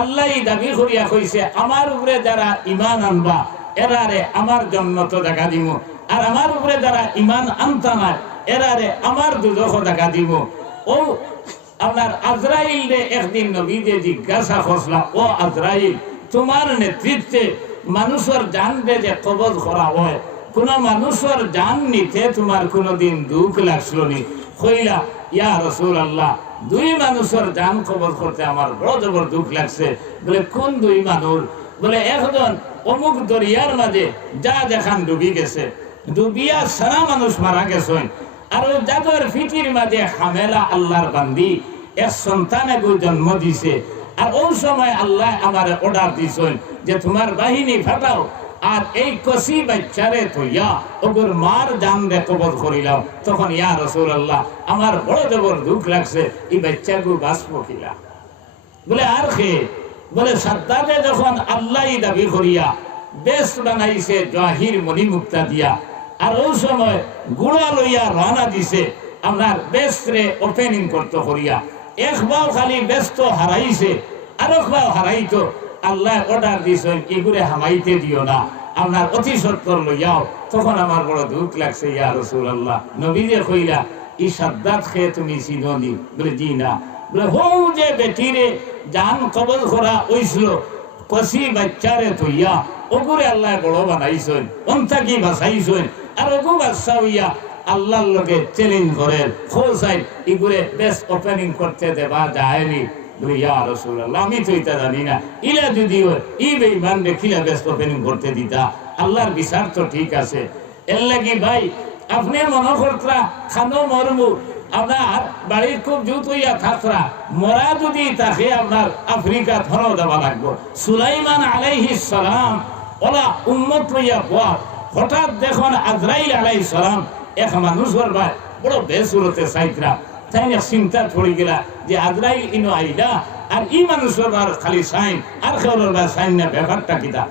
আল্লাহ দাবি করিয়া কইছে আমার উপরে যারা ইমান আনবা এরারে আমার জন্নত দেখা দিব, আর আমার উপরে যারা ইমান আনতা না এরারে আমার দুজখ দেখা দিব। ও আপনার আজরাইল রে একদিন নবীজি জিজ্ঞাসা করলা, ও আজরাইল তোমার নেতৃত্বে মানুষের জান যে কবজ করা হয়, কোন মানুষের জান নিতে তোমার কোনদিন দুঃখ লাগছিল নি? কইলা ইয়া রাসূলুল্লাহ 2 মানুষের জান কবজ করতে আমার বড় জবর দুঃখ লাগছে। বলে কোন 2 মানুষ? বলে একজন অমুক দরিয়ার মাঝে যা দেখান ডুবি গেছে, ডুবিয়া সারা মানুষ মারা গেছেন, আর যাদের ফিটির মাঝে হামেলা আল্লাহর বান্দি এক সন্তানে জন্ম দিছে, আর ওই সময় আল্লাহ আমার অর্ডার দিছেন যে তোমার বাহিনী ফাটাও আর এই কসি বাচ্চারে থইয়া ওগুর মার জান রে কবজ করিলাম। তখন ইয়া রাসূলুল্লাহ আমার বড় জবর দুঃখ লাগছে, এই বাচ্চাগু বাঁচবো কিলা? বলে আর খে? বলে সাদ্দাদে যখন আল্লাহ দাবি করিয়া বেশ বানাইছে জাহির মণি মুক্তা দিয়া, আর ওই সময় গুড়া লইয়া রানা দিছে আপনার বেস্ট রে ওপেনিং করতে করিয়া, একবার খালি ব্যস্ত হারাইছে আর একবার হারাইতো, আল্লাহ অর্ডার দিয়েছেন এগুলো হামাইতে দিও না, আপনার অতি সত্তর লইয়াও। তখন আমার বড় দুঃখ লাগছে ইয়া রাসূলুল্লাহ। নবীজি কইলা ই সাদ্দাত খেয়ে তুমি চিনোনি? বলে জি না। বলে হৌ যে বেটিরে জান কবজ করা হইছিল কসি বাচ্চারে থইয়া ওগুরে আল্লাহ বড় বানাইছেন, অন্তাকি বাঁচাইছেন, আর ওগু বাচ্চা হইয়া আল্লাহর লোকে চ্যালেঞ্জ করেন খোঁজাই এগুলো বেশ ওপেনিং করতে দেবা যায়নি। বলে ইয়া রাসূলুল্লাহ আমি তো এটা জানি না, ইলা যদি ই বেঈমান দেখিলা বেশ ওপেনিং করতে দিতা, আল্লাহর বিচার তো ঠিক আছে। এর লাগি ভাই আপনি মনে করতরা খানো মরমু আপনার বাড়ির খুব জুত হইয়া থাকরা মরা যদি তাকে আপনার আফ্রিকা ধরো দেওয়া লাগবো। সুলাইমান আলাইহিস সালাম ওলা উম্মত লইয়া হওয়া, হঠাৎ দেখুন আজরাইল আলাইহিস সালাম এক মানুষের ভাই বড় বেসুরতে চাইতরা, তাই না চিন্তা পড়ে গেলা যে আজরাইল ইনো আইলা আর ই মানুষের খালি সাইন আর খেলোর বা সাইন না, ব্যাপারটা কিতা?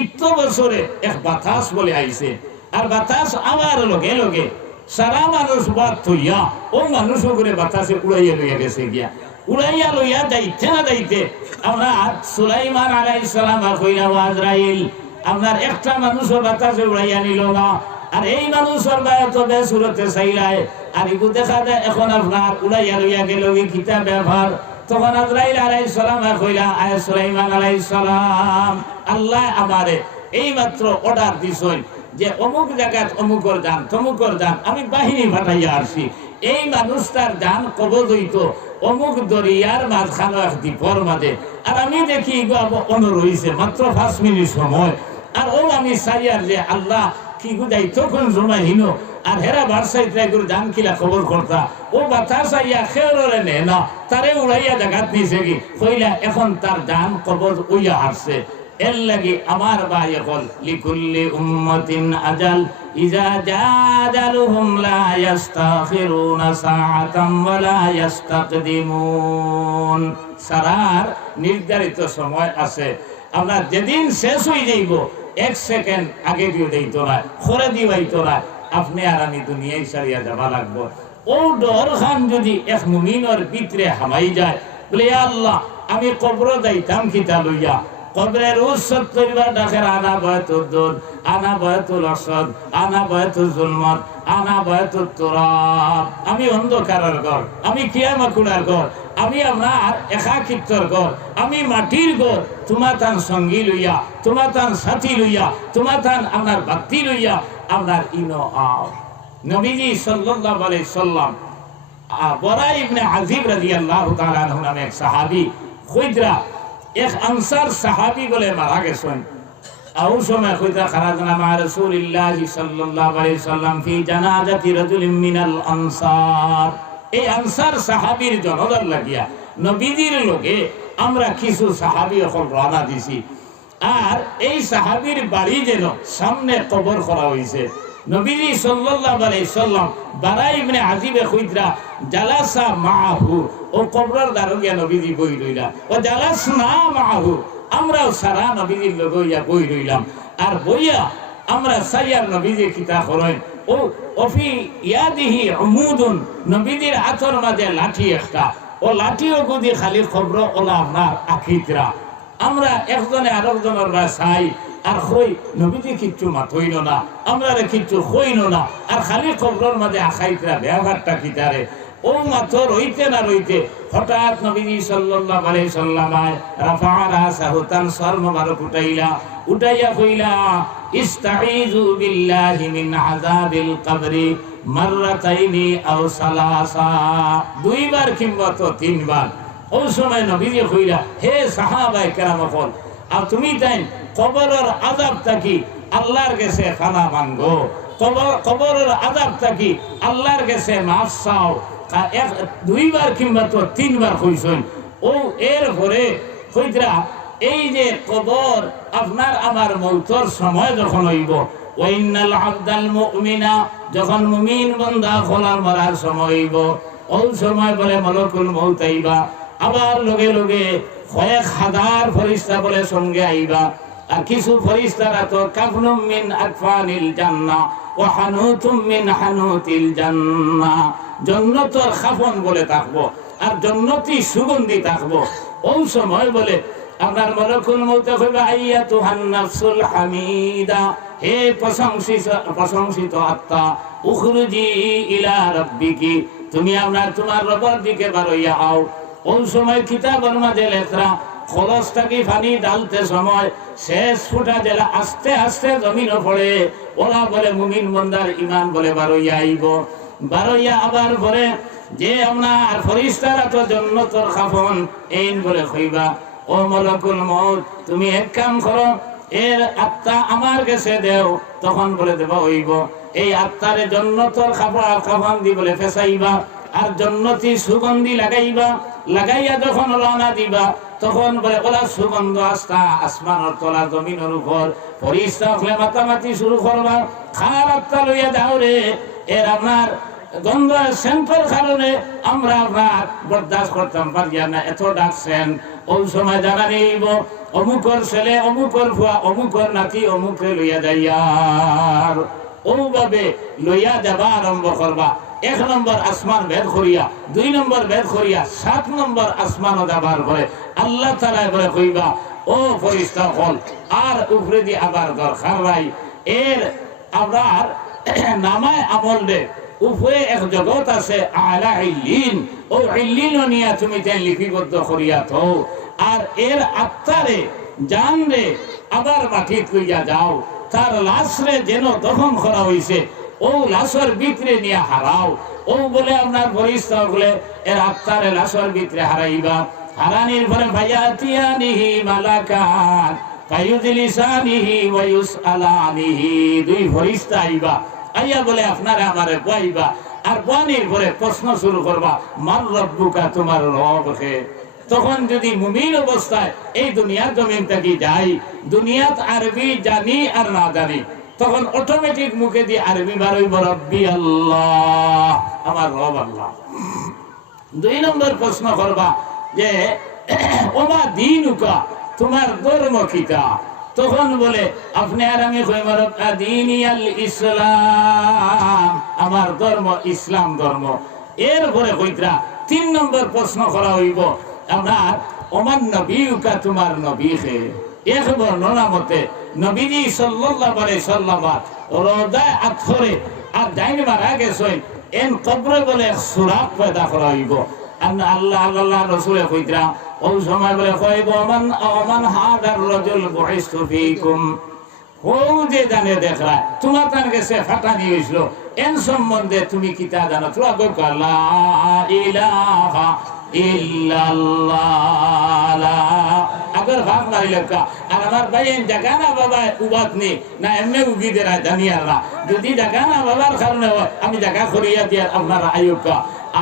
ইত্য বছরে এক বাতাস বলে আইছে, আর বাতাস আমার লগে লগে সারা মানুষ বাদ থইয়া ও মানুষ করে বাতাসে উড়াইয়া লইয়া গেছে গিয়া। উড়াইয়া লইয়া যাইতে না যাইতে আমরা সুলাইমান আলাইহিস সালাম আর কইলা আজরাইল আপনার একটা মানুষও বাতাসে উড়াইয়া নিল না, আর এই মানুষের গায়ে তো বেসুরতে চাইলায়, আর এগু দেখা যায় এখন আপনার উড়াইয়া লইয়া গেল কিতা ব্যবহার। তখন আজরাইল আলাইহিস সালাম আর কইলা আয় সুলাইমান আলাইহিস সালাম, আল্লাহ আমারে এই মাত্র অর্ডার দিছেন যে অমুক জায়গায় অমুকর যান তমুকর যান, আমি বাহিনী পাঠাইয়া আসছি, এই মানুষটার যান কবজ হইত অমুক দরিয়ার মাঝখানো এক দ্বীপর মাঝে, আর আমি দেখি অন রইছে মাত্র 5 মিনিট সময়, আর ও আমি সারিয়ার যে আল্লাহ কি গুদাই তখন জমাই হিনো, আর হেরা বারসাইতে গুরু জান কিলা খবর করতা, ও বাতাস আইয়া খেররে নে না তারে উড়াইয়া জাগাত নিছে কি কইলা এখন তার জান কবজ উইয়া আসছে। এর লাগি আমার ভাই হল লিকুল্লি উম্মাতিন আজাল ইজা জাদালুহুম লা ইস্তাখিরুনা সাআতাম ওয়া লা ইস্তাকদিমুন। সারার নির্ধারিত সময় আছে, আমরা যেদিন শেষ হয়ে যাইব 1 সেকেন্ড আগে দিও দেইতো না, খরে দিবাইতো না, আপনি আর আমি দুনিয়ায় সারিয়া যাবা লাগবো। ও ডর খান যদি এক মুমিনের ভিতরে হামাই যায় বলে আল্লাহ আমি কবর যাইতাম কিতা লইয়া, কবরের উৎসব করিবার ডাকের আনা বয়তুল দুধ, আনা বয়তুল অসদ, আনা বয়তুল জুলমত, আনা বয়তুল তুরাব। আমি অন্ধকারের ঘর, আমি কিয়ামাকুড়ার ঘর, আমি আপনার একাকিত্বর ঘর, আমি মাটির ঘর, তোমার তান সঙ্গী লইয়া, তোমার তান সাথী লইয়া, তোমার তান আপনার ভক্তি লইয়া আপনার ইনো আও। নবীজি সাল্লাল্লাহু আলাইহি সাল্লাম বরা ইবনে আজিব রাদিয়াল্লাহু তাআলা আনহু নামে এক সাহাবী, খুদরা এক আনসার সাহাবী বলে মারা গেছেন। আউ সময় খুদরা খারাজনা মা রাসূলিল্লাহ সাল্লাল্লাহু আলাইহি সাল্লাম ফি জানাজাতি রাজুলিন মিনাল আনসার। এই আনসার সাহাবীর জনদার লাগিয়া নবীজির লগে আমরা কিছু সাহাবী এখন রওনা দিছি, আর এই সাহাবীর বাড়ি যেন সামনে কবর করা হয়েছে। নবীজি সাল্লাল্লাহু আলাইহি সাল্লাম বারা ইবনে আজিবে খুদরা জালাসা মাহু, ও কবরের দ্বারে গিয়া নবীজি বই রইলা, ও জালাসনা মাহু, আমরাও সারা নবীজির লগে ইয়া বই রইলাম, আর বইয়া আমরা সাইয়ার নবীজি কিতা করেন ও অফি ইয়াদিহি উমুদুন, নবীজির হাতের মাঝে লাঠি একটা, ও লাঠিও গুদি খালি খবর ওলা আপনার আখিতরা। আমরা একজনে আরেকজনের চাই আর কই নবীজি কিচ্ছু মাথইল না, আমরা কিচ্ছু কইল না, আর খালি খবরের মাঝে আখাইতরা ব্যবহারটা কিতারে। ও মাত্র রইতে না রইতে হঠাৎ নবীজি সাল্লাল্লাহু আলাইহি সাল্লাম রাফা রাসাহু, তান সর মোবারক উঠাইয়া কইলা ইস্তাঈযু বিল্লাহি মিন আযাবিল কবরি মাররাতাইনি আও সালাসা, 2 বার কিংবা তো 3 বার। ওই সময় নবীজি কইলা হে সাহাবায়ে কেরামগণ, আর তুমি তাই কবরের আযাব থাকি আল্লাহর কাছে খানা মাঙ্গো, কবরের আযাব থাকি আল্লাহর কাছে মাফ চাও। 2 বার কিংবা তো 3 বার কইছেন। ও এর পরে কইতরা এই যে কবর আপনার আমার মৌতর সময় যখন হইব, ওয়াইনাল আবদাল মুমিনা, যখন মুমিন বান্দা খোলার মরার সময় হইব, ওই সময় বলে মালাকুল মউত আইবা, আবার লগে লগে কয়েক হাজার ফেরেশতা বলে সঙ্গে আইবা, আর কিছু ফেরেশতারা তো কাফনুম মিন আকফানিল জান্নাহ ওয়া হানুতুম মিন হানুতিল জান্নাহ, জান্নাতের খাফন বলে থাকবো আর জান্নাতি সুগন্ধি থাকবো। ওই সময় বলে আপনার মালাকুল মউত কইবা আইয়াতুহান নাফসুল হামিদা, হে প্রশংসিত আত্মা, উখরুজি ইলা রাব্বিকি, তুমি আপনার তোমার রবের দিকে বার হইয়া আও। ওই সময় কিতাবের মাঝে লেখরা খলস থাকি পানি ডালতে সময় শেষ ফুটা জেলা আস্তে আস্তে জমিনও পড়ে, ওরা বলে মুমিন বান্দার ইমান বলে বার হইয়া আইব। বার হইয়া আবার বলে যে আপনার ফেরেশতারা তো জান্নাতের খাফন এইন বলে কইবা, ও মালাকুল মউত তুমি এক কাম করো, এর আত্মা আমার কাছে দেও, তখন বলে দেবা হইব। এই আত্মারে জান্নাতের খাফন দি বলে ফেসাইবা, আর জান্নাতি সুগন্ধি লাগাইবা, লাগাইয়া যখন রওনা দিবা তখন বলে ওলা সুগন্ধ আস্তা আসমানের তলা জমিনের উপর ফেরেশতা হলে মাতামাতি শুরু করবা, খার আত্মা লইয়া যাও রে, এর আপনার গন্ধ সেন্টের কারণে আমরা আপনার বরদাস্ত করতাম পারি না, এত ডাকছেন। ওই সময় জানা নিব অমুকর ছেলে, অমুকর ফুয়া, অমুকর নাতি অমুকে লইয়া যাইয়ার, ওভাবে লইয়া যাবা আরম্ভ করবা। এক নম্বর আসমান ভেদ করিয়া, 2 নম্বর ভেদ করিয়া 7 নম্বর আসমানও যাবার পরে আল্লাহ তাআলা বলে কইবা, ও ফেরেশতা হল আর উপরে দি আবার দরকার নাই, এর আবার নামায় আমল দে উপরে এক জগৎ আছে আলা ইল্লিন, ও ইল্লিন নিয়া তুমি তাই লিপিবদ্ধ করিয়া তো, আর এর আত্মারে জান রে আবার মাটিত লইয়া যাও, তার লাশরে যেন দফন করা হইছে ও লাশর ভিতরে নিয়ে হারাও। ও বলে আপনার ফেরেশতা বলে এর আত্মারে লাশর ভিতরে হারাইবা, হারানির পরে ফায়াতিয়ানিহি মালাকান ফায়ুজলিসানিহি ওয়া ইউসআলানিহি, 2 ফেরেশতা আইবা, আইয়া বলে আপনারে আমারে বইবা, আর বনির পরে প্রশ্ন শুরু করবা, মান রব্বুকা, তোমার রব কে। তখন যদি মুমিন অবস্থায় এই দুনিয়ার জমিন থেকে যাই, দুনিয়াত আরবি জানি আর না জানি, তখন অটোমেটিক মুখে দিয়ে আরবি বারইব রব্বি আল্লাহ, আমার রব আল্লাহ। 2 নম্বর প্রশ্ন করবা যে ওমা দীনুকা, তোমার ধর্ম কিতা। তখন বলে আপনি আর আমি কইব দীনিয়াল ইসলাম, আমার ধর্ম ইসলাম ধর্ম। এরপরে কইতরা 3 নম্বর প্রশ্ন করা হইব আপনার ওমান নবীকা, তোমার নবী কে। এক বর্ণনা মতে নবীজি সাল্লাল্লাহু আলাইহি সাল্লাম রোজায় আথরে আর ডাইনে মারা গেছেন, এন কবরে বলে সুরাক পয়দা করা হইব। আল্লাহ আল্লাহ রাসূলে কইতরা ও সময় বলে কইব ওমান হাদার রাজুল বুইস্তু ফীকুম, ও যে জানে দেখরা তোমার তার কাছে ফাটানি হইছিল, এন সম্বন্ধে তুমি কিতা জানো। তো আগে লা ইলাহা ইল্লাল্লাহ আগর ভাগ মারিলকা। আর আমার ভাই জায়গা না বাবা উবাত নেই না, এমনি উগি দেরা জানিয়ার না, যদি জায়গা না বাবার কারণে হয় আমি জায়গা করিয়া দিয়ে আপনার আয়ুকা।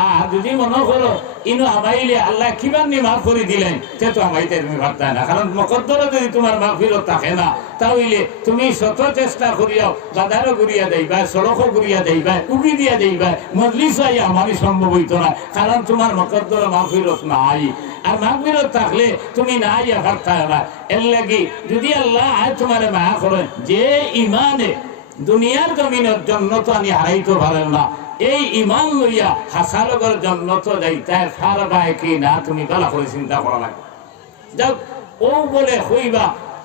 আর যদি মনে করো ইনো আমাইলে আল্লাহ কিবার নি মাফ করে দিলেন, সে তো আমাইতে তুমি ভাবতাই না, কারণ মকদ্দরে যদি তোমার মাফিরত থাকে না, তাহলে তুমি শত চেষ্টা করিয়াও বাজারও ঘুরিয়া যাইবা, সড়কও ঘুরিয়া যাইবা, উগি দিয়া যাইবা, মজলিস আইয়া আমারই সম্ভব হইতো না, কারণ তোমার মকদ্দরে মাফিরত নাই। আর মাফিরত থাকলে তুমি না আইয়া ভাবতাই না। এর লাগি যদি আল্লাহ তোমার মায়া করেন, যে ইমানে দুনিয়ার জমিনের জন্য তো আমি হারাইতে পারেন না, এই ইমান লইয়া হাসারগর জন্য তো যাইতে পারবাই কি না, তুমি ভালো করে চিন্তা করা লাগে। যাক ও বলে হইবা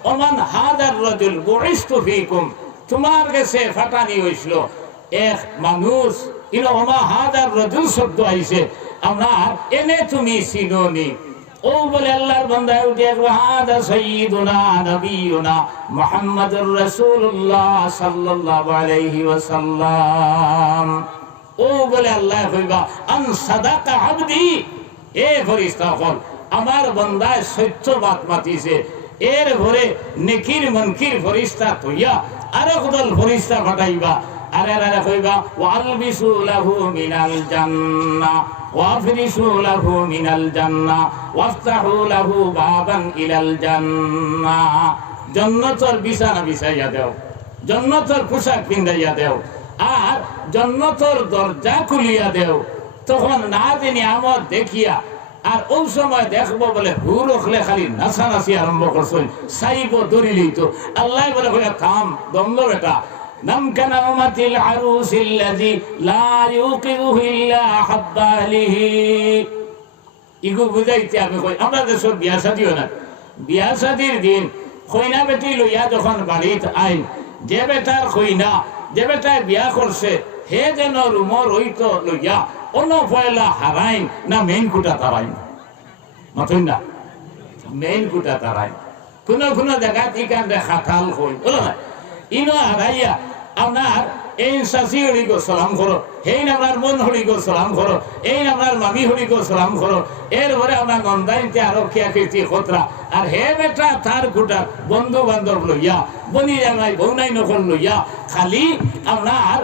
ওমান হাদার রাজুল বুইস্তু ফীকুম, তোমার কাছে ফাটানি হইছিল এক মানুষ, ইনো ওমা হাদার রাজুল শব্দ আইছে আমরা এনে তুমি চিনোনি। ও বলে আল্লাহর বান্দা উঠে হাদা সাইয়্যিদুনা নবিয়ুনা মুহাম্মাদুর রাসূলুল্লাহ সাল্লাল্লাহু আলাইহি ওয়াসাল্লাম। ও বলে আল্লাহ কইবা আন সাদাকা আবদি, এ ফেরেশতা হল আমার বান্দায় সত্যবাদ মাতিছে। এর ভরে নেকির মনকির ফেরেশতা তৈয়া আরে কদল ফেরেশতা পাঠাইবা, আরে আরে কইবা ওয়ালবিসু লাহু মিনাল জান্নাহ ওয়াফরিসু লাহু মিনাল জান্নাহ ওয়াফতাহু লাহু বাবান ইলাল জান্নাহ, জান্নাতের বিছানা বিছাইয়া দাও, জান্নাতের পোশাক পিন্দাইয়া দাও, আর জান্নাতের দরজা খুলিয়া দেও। তখন না জানি আমার দেখিয়া আর ওই সময় দেখবো বলে হুর উঠলে খালি নাচানাচি আরম্ভ করছেন, সাইব দরিলেই তো আল্লাহ বলে থাম দমল বেটা, নাম কানা উমাতিল আরুসিল্লাযী লা ইউকিযুহু ইল্লা হাব্বালিহি। ইগো বুঝাইতে আমি কই আমরা দেশের বিয়া শাদী হয় না, বিয়া শাদীর দিন কইনা বেটি লইয়া যখন বাড়িতে আইন, যে বেটার কইনা যে বেটায় বিয়া করছে হে যেন রুমর হইতো লইয়া অন্য পয়লা হারাইন না মেইন কুটা তারাইন, মাথুন না মেইন কুটা তারাইন। কোনো কোনো জায়গা ইকান খাতাল হই বলো না, ইনো হারাইয়া আপনার এই শাশি হরি গো সালাম করো, এই আপনার মন হরি গো সালাম করো, এই আপনার মামি হরি গো সালাম করো, এরপরে আপনার নন্দাইতে আরো খেয়া খেয়েছি খতরা। আর হে বেটা তার গোটা বন্ধু বান্ধব লইয়া বনি জামাই বৌনাই নকল লইয়া খালি আপনার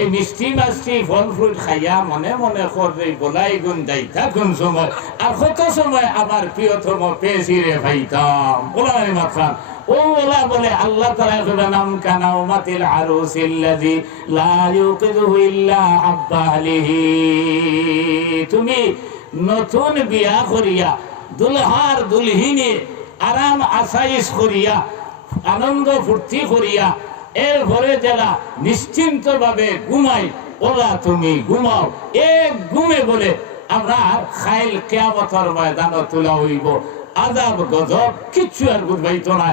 এই মিষ্টি মাষ্টি ফল ফ্রুট খাইয়া মনে মনে করে বলাই গুণ যাইতা কোন সময়, আর কত সময় আমার প্রিয়তম পেয়েছি রে ভাইতাম বলাই মাথান। ও ওলা বলে আল্লাহ তাআলা কইবা নাম কানা উমাতিল আরুসিল্লাযী লা ইউকিযুহু ইল্লা হাব্বালিহি, তুমি নতুন বিয়া করিয়া দুলহার দুলহিনে আরাম আসাইশ করিয়া আনন্দ ফুর্তি করিয়া এর ঘরে যারা নিশ্চিন্ত ভাবে ঘুমাই ওলা তুমি ঘুমাও। এক ঘুমে বলে আমরা খাইল কিয়ামতের ময়দানে তোলা হইব। আযাব গজব কিচ্ছু আর বুঝবাইতো না।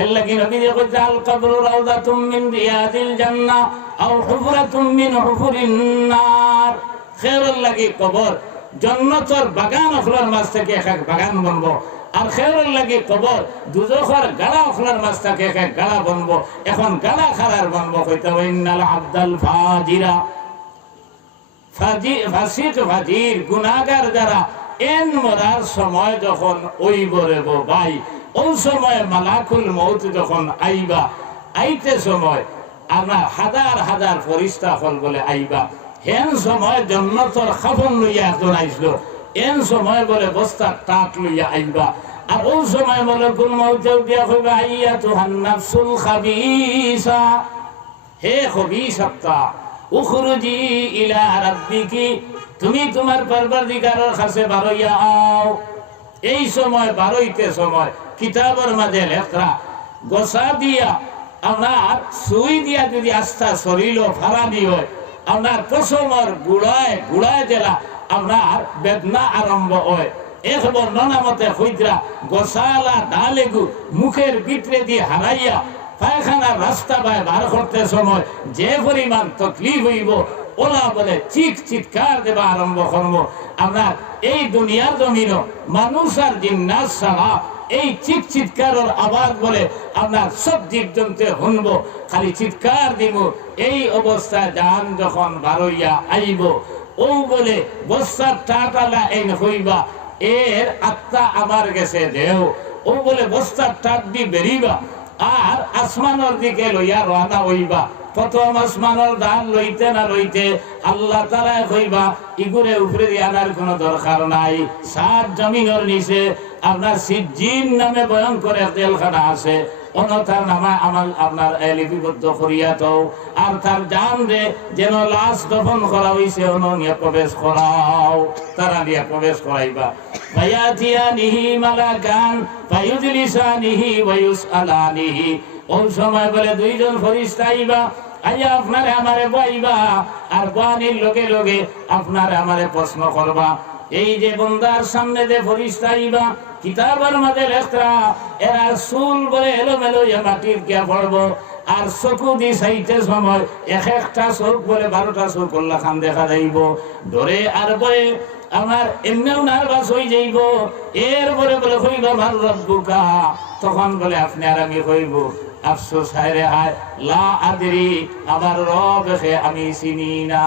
এর লাগি নবী যে কইছে আল কবরু রাউযাতুম মিন রিয়াদিল জান্নাহ আও হুফরাতুম মিন হুফুরিন নার। খেরের লাগি কবর জান্নাতের বাগান অখলার মাছ থেকে এক এক বাগান বনবো, আর খেরের লাগি কবর দুজখের গাড়া অখলার মাছ থেকে এক এক গাড়া বনবো। এখন গাড়া খারার বনবো কইতে ইন্নাল আব্দাল ফাজিরা ফাসিক ফাজির গুনাহগার যারা এন মরার সময় যখন ওইবরে ভাই, ওই সময় মালাকুল মউত যখন আইবা, আইতে সময় আমার হাজার হাজার ফেরেশতা হল বলে আইবা। হেন সময় জান্নাতের খাফন লইয়া একজন আইসলো, এন সময় বলে বস্তার টাক লইয়া আইবা। আর ওই সময় মালাকুল মউত দিয়া কইবা আইয়াতুহান নাফসুল খাবিসা, হে খবিসাত্তা উখরুজি ইলা রাব্বিকি, তুমি তোমার পরবর্তীকারের কাছে বারইয়া আও। এই সময় বারইতে সময় কিতাবের মাঝে লেখা গোসা দিয়া আপনার সুই দিয়া যদি আস্থা শরীর ফারানি হয়, আপনার পশমের গুড়ায় গুড়ায় জেলা আপনার বেদনা আরম্ভ হয়। এক বর্ণনা মতে হইতরা গোসালা ডালেগু মুখের ভিতরে দিয়ে হারাইয়া পায়খানার রাস্তা বাই বার করতে সময় যে পরিমাণ তকলিফ হইব, ওলা বলে চিৎকার দেবা আরম্ভ করবো। আপনার এই দুনিয়ার জমিন মানুষ আর জিন্নাত ছাড়া এই চিৎকারের আওয়াজ বলে আপনার সব জীবজন্তু শুনবো, খালি চিৎকার দিব। এই অবস্থায় জান যখন বারইয়া আইব, ও বলে বস্তার টাটালা এই হইবা, এর আত্মা আমার গেছে দেও। ও বলে বস্তার টাট দি বেরিবা আর আসমানের দিকে লইয়া রানা হইবা। প্রথম আসমানের দান লইতে না লইতে আল্লাহ তাআলা কইবা ইগুরে উপরে দিয়ে আনার কোনো দরকার নাই। সাত জমিনের নিচে আপনার সিজ্জিন নামে ভয়ঙ্কর এক জেলখানা আছে, অনতার নামে আমার আপনার লিপিবদ্ধ করিয়া তো আর তার জান রে যেন লাশ দফন করা হইছে অন নিয়ে প্রবেশ করাও, তারা নিয়ে প্রবেশ করাইবা। ফায়াতিয়ানিহি মালাকান ফায়ুজলিসানিহি ওয়া ইউসআলানিহি, ওই সময় বলে দুইজন ফেরেশতা আইবা, আইয়া আপনারে আমারে বইবা আর বাণীর লগে লগে আপনারে আমারে প্রশ্ন করবা। এই যে বন্দার সামনে যে ফেরেশতা আইবা, কিতাবের মধ্যে লেখা এরা চুল বলে এলোমেলো মাটির কে পড়বো, আর চকু দি চাইতে সময় এক একটা চোখ বলে 12টা চোখ কল্লা খান দেখা যাইব। ধরে আর বয়ে আমার এমনিও নার্ভাস হয়ে যাইব। এরপরে বলে কইবা ভাল রব্বুকা, তখন বলে আপনি আর আমি কইব আফসোস হায়রে হায় লা আদরি, আমার রবকে আমি চিনি না।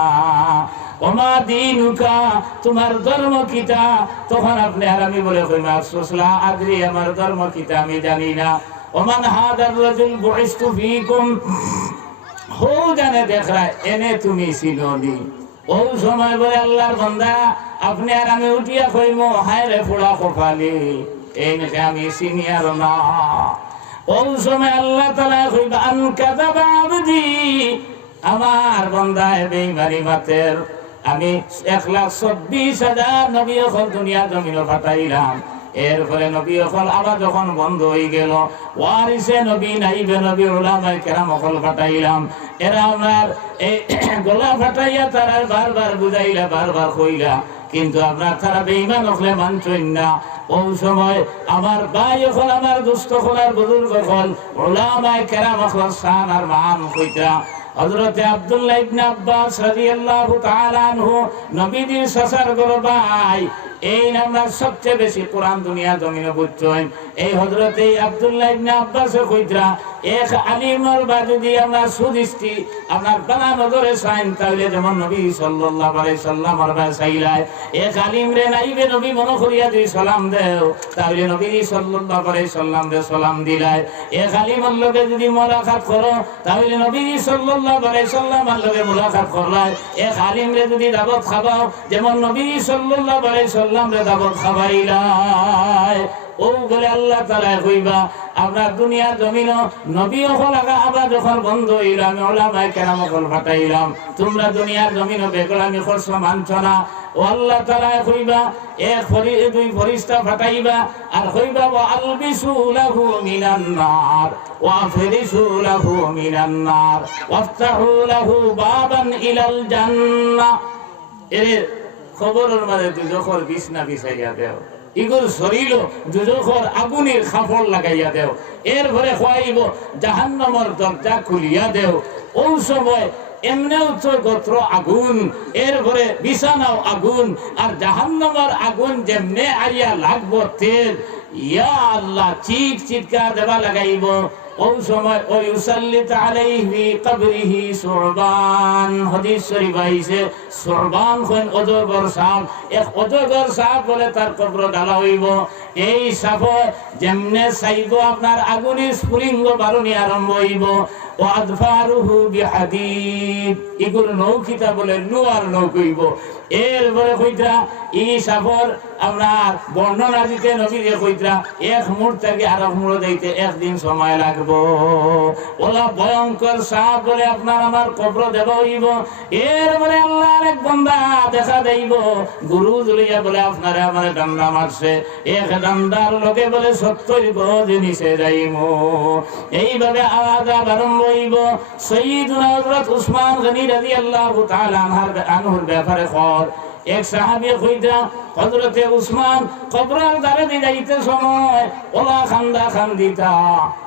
ওমা দিনুকা, তোমার ধর্ম কিতা, তখন আপনি আর আমি বলে কইবা আফসোস লা আদরি, আমার ধর্ম কিতা আমি জানি না। ওমান হাদার রাজুল বুইস্তু ফিকুম, হো জানে দেখরা এনে তুমি চিনোনি। ওই সময় বলে আল্লাহর বান্দা আপনি আর আমি উঠিয়া কইমো হায় রে ফোড়া কপালি, এই নাকি আমি চিনি আর না। ওই সময় আল্লাহ তাআলা কইবা আন কাযাবা আবদি, আমার বান্দায় বেঈমানি মাতের আমি 1,24,000 নবী হল দুনিয়া জমিনে পাঠাইলাম। এরপরে নবী হল আবার যখন বন্ধ হয়ে গেল, ওয়ারিসে নবী নাইবে নবী উলামায়ে কেরাম হল পাঠাইলাম। এরা আমার এই গলা ফাটাইয়া তারা বারবার বুঝাইলা বারবার কইলা, কিন্তু আপনার তারা বেঈমান হলে মানছেন না। ওই সময় আমার ভাই হল আমার দুস্থ হলার বুজুর্গ হল উলামায়ে কেরাম হল শান আর মান কইতা। হযরতে আব্দুল্লাহ ইবনে আব্বাস রাদিয়াল্লাহু তাআলা আনহু নবীজির সাসার গর ভাই, এই আমরা সবচেয়ে বেশি কোরআন দুনিয়া জমিনে বুঝছেন। এই হযরতে আব্দুল্লাহ ইবনে আব্বাস কইতরা এক আলিমর বাদে দিয়ে আমরা সুদৃষ্টি আপনার বালা নজরে চাইন, তাহলে যেমন নবী সাল্লাল্লাহু আলাইহি সাল্লামের বাই চাইলাই এক আলিম রে নাইবে নবী মনে করিয়া দুই সালাম দেও, তাহলে নবী সাল্লাল্লাহু আলাইহি সাল্লাম রে সালাম দিলাই। এক আলিমের লগে যদি মোলাকাত করো, তাহলে নবী সাল্লাল্লাহু আলাইহি সাল্লামের লগে মোলাকাত করলাই। এক আলিম রে যদি দাওয়াত খাবাও, যেমন নবী সাল্লাল্লাহু আলাইহি সাল্লাম রে দাওয়াত খাবাইলাই। ও বলে আল্লাহ তাআলা কইবা আপনার দুনিয়ার জমিন নবী হল আবার যখন বন্ধ হইল, আমি উলামায়ে কেরাম হল পাঠাইলাম, তোমরা দুনিয়ার জমিন বেগলামি করছো মানছ না। ও আল্লাহ তাআলা কইবা দুই ফেরেশতা পাঠাইবা আর কইবা ওয়া আলবিসু লাহু মিনান নার ওয়া ফিরিসু লাহু মিনান নার ওয়াফতাহু লাহু বাবান ইলাল জান্নাহ। এর খবরের মাঝে দুজখর বিছনা বিছাইয়া দেও, ইগুর শরীর দুজখর আগুনের খাপড় লাগাইয়া দেও, এরপরে খোয়াইব জাহান্নামের দরজা খুলিয়া দেও। ওই সময় এমনেও তো গোত্র আগুন, এরপরে বিছানাও আগুন, আর জাহান্নামের আগুন যেমনে আইয়া লাগবো তেল, ইয়া আল্লাহ চিৎকার দেবা লাগাইব। ওই সময় ওই ইউসাল্লিত আলাইহি কবরিহি সুরবান, হাদিস শরীফ আইছে সুরবান কোন অজগর সাপ, এক অজগর সাপ বলে তার কবর ঢালা হইব। এই সাপ যেমনে চাইব আপনার আগুনের স্ফুলিঙ্গ বারুনি আরম্ভ হইব। ও আদফারুহু বিহাদিদ, এগুলো নৌকিতা বলে লোহার নৌকইব। এরপরে কইতরা এই সাপর আপনার বর্ণনা দিতে নবী দিয়ে কইতরা এক মুহূর্ত থেকে আর এক মুহূর্ত যাইতে একদিন সময় লাগবো। ওলা ভয়ঙ্কর সাপ বলে আপনার আমার কবর দেব হইব। এরপরে আল্লাহর এক বান্দা দেখা দেইব, গুরু জুলিয়া বলে আপনারে আমার ডান্ডা মারছে, এক ডান্ডার লোকে বলে 70 গজ নিচে যাইব। এইভাবে আওয়াজ আরম্ভ হইব। সৈয়দুনা হযরত উসমান গনি রাদিয়াল্লাহু তাআলা আনহুর ব্যাপারে এক সাহাবী কইতা হযরতে উসমান কবরের দ্বারে দিয়ে যাইতে সময় ওলা খান্দা খান্দিতা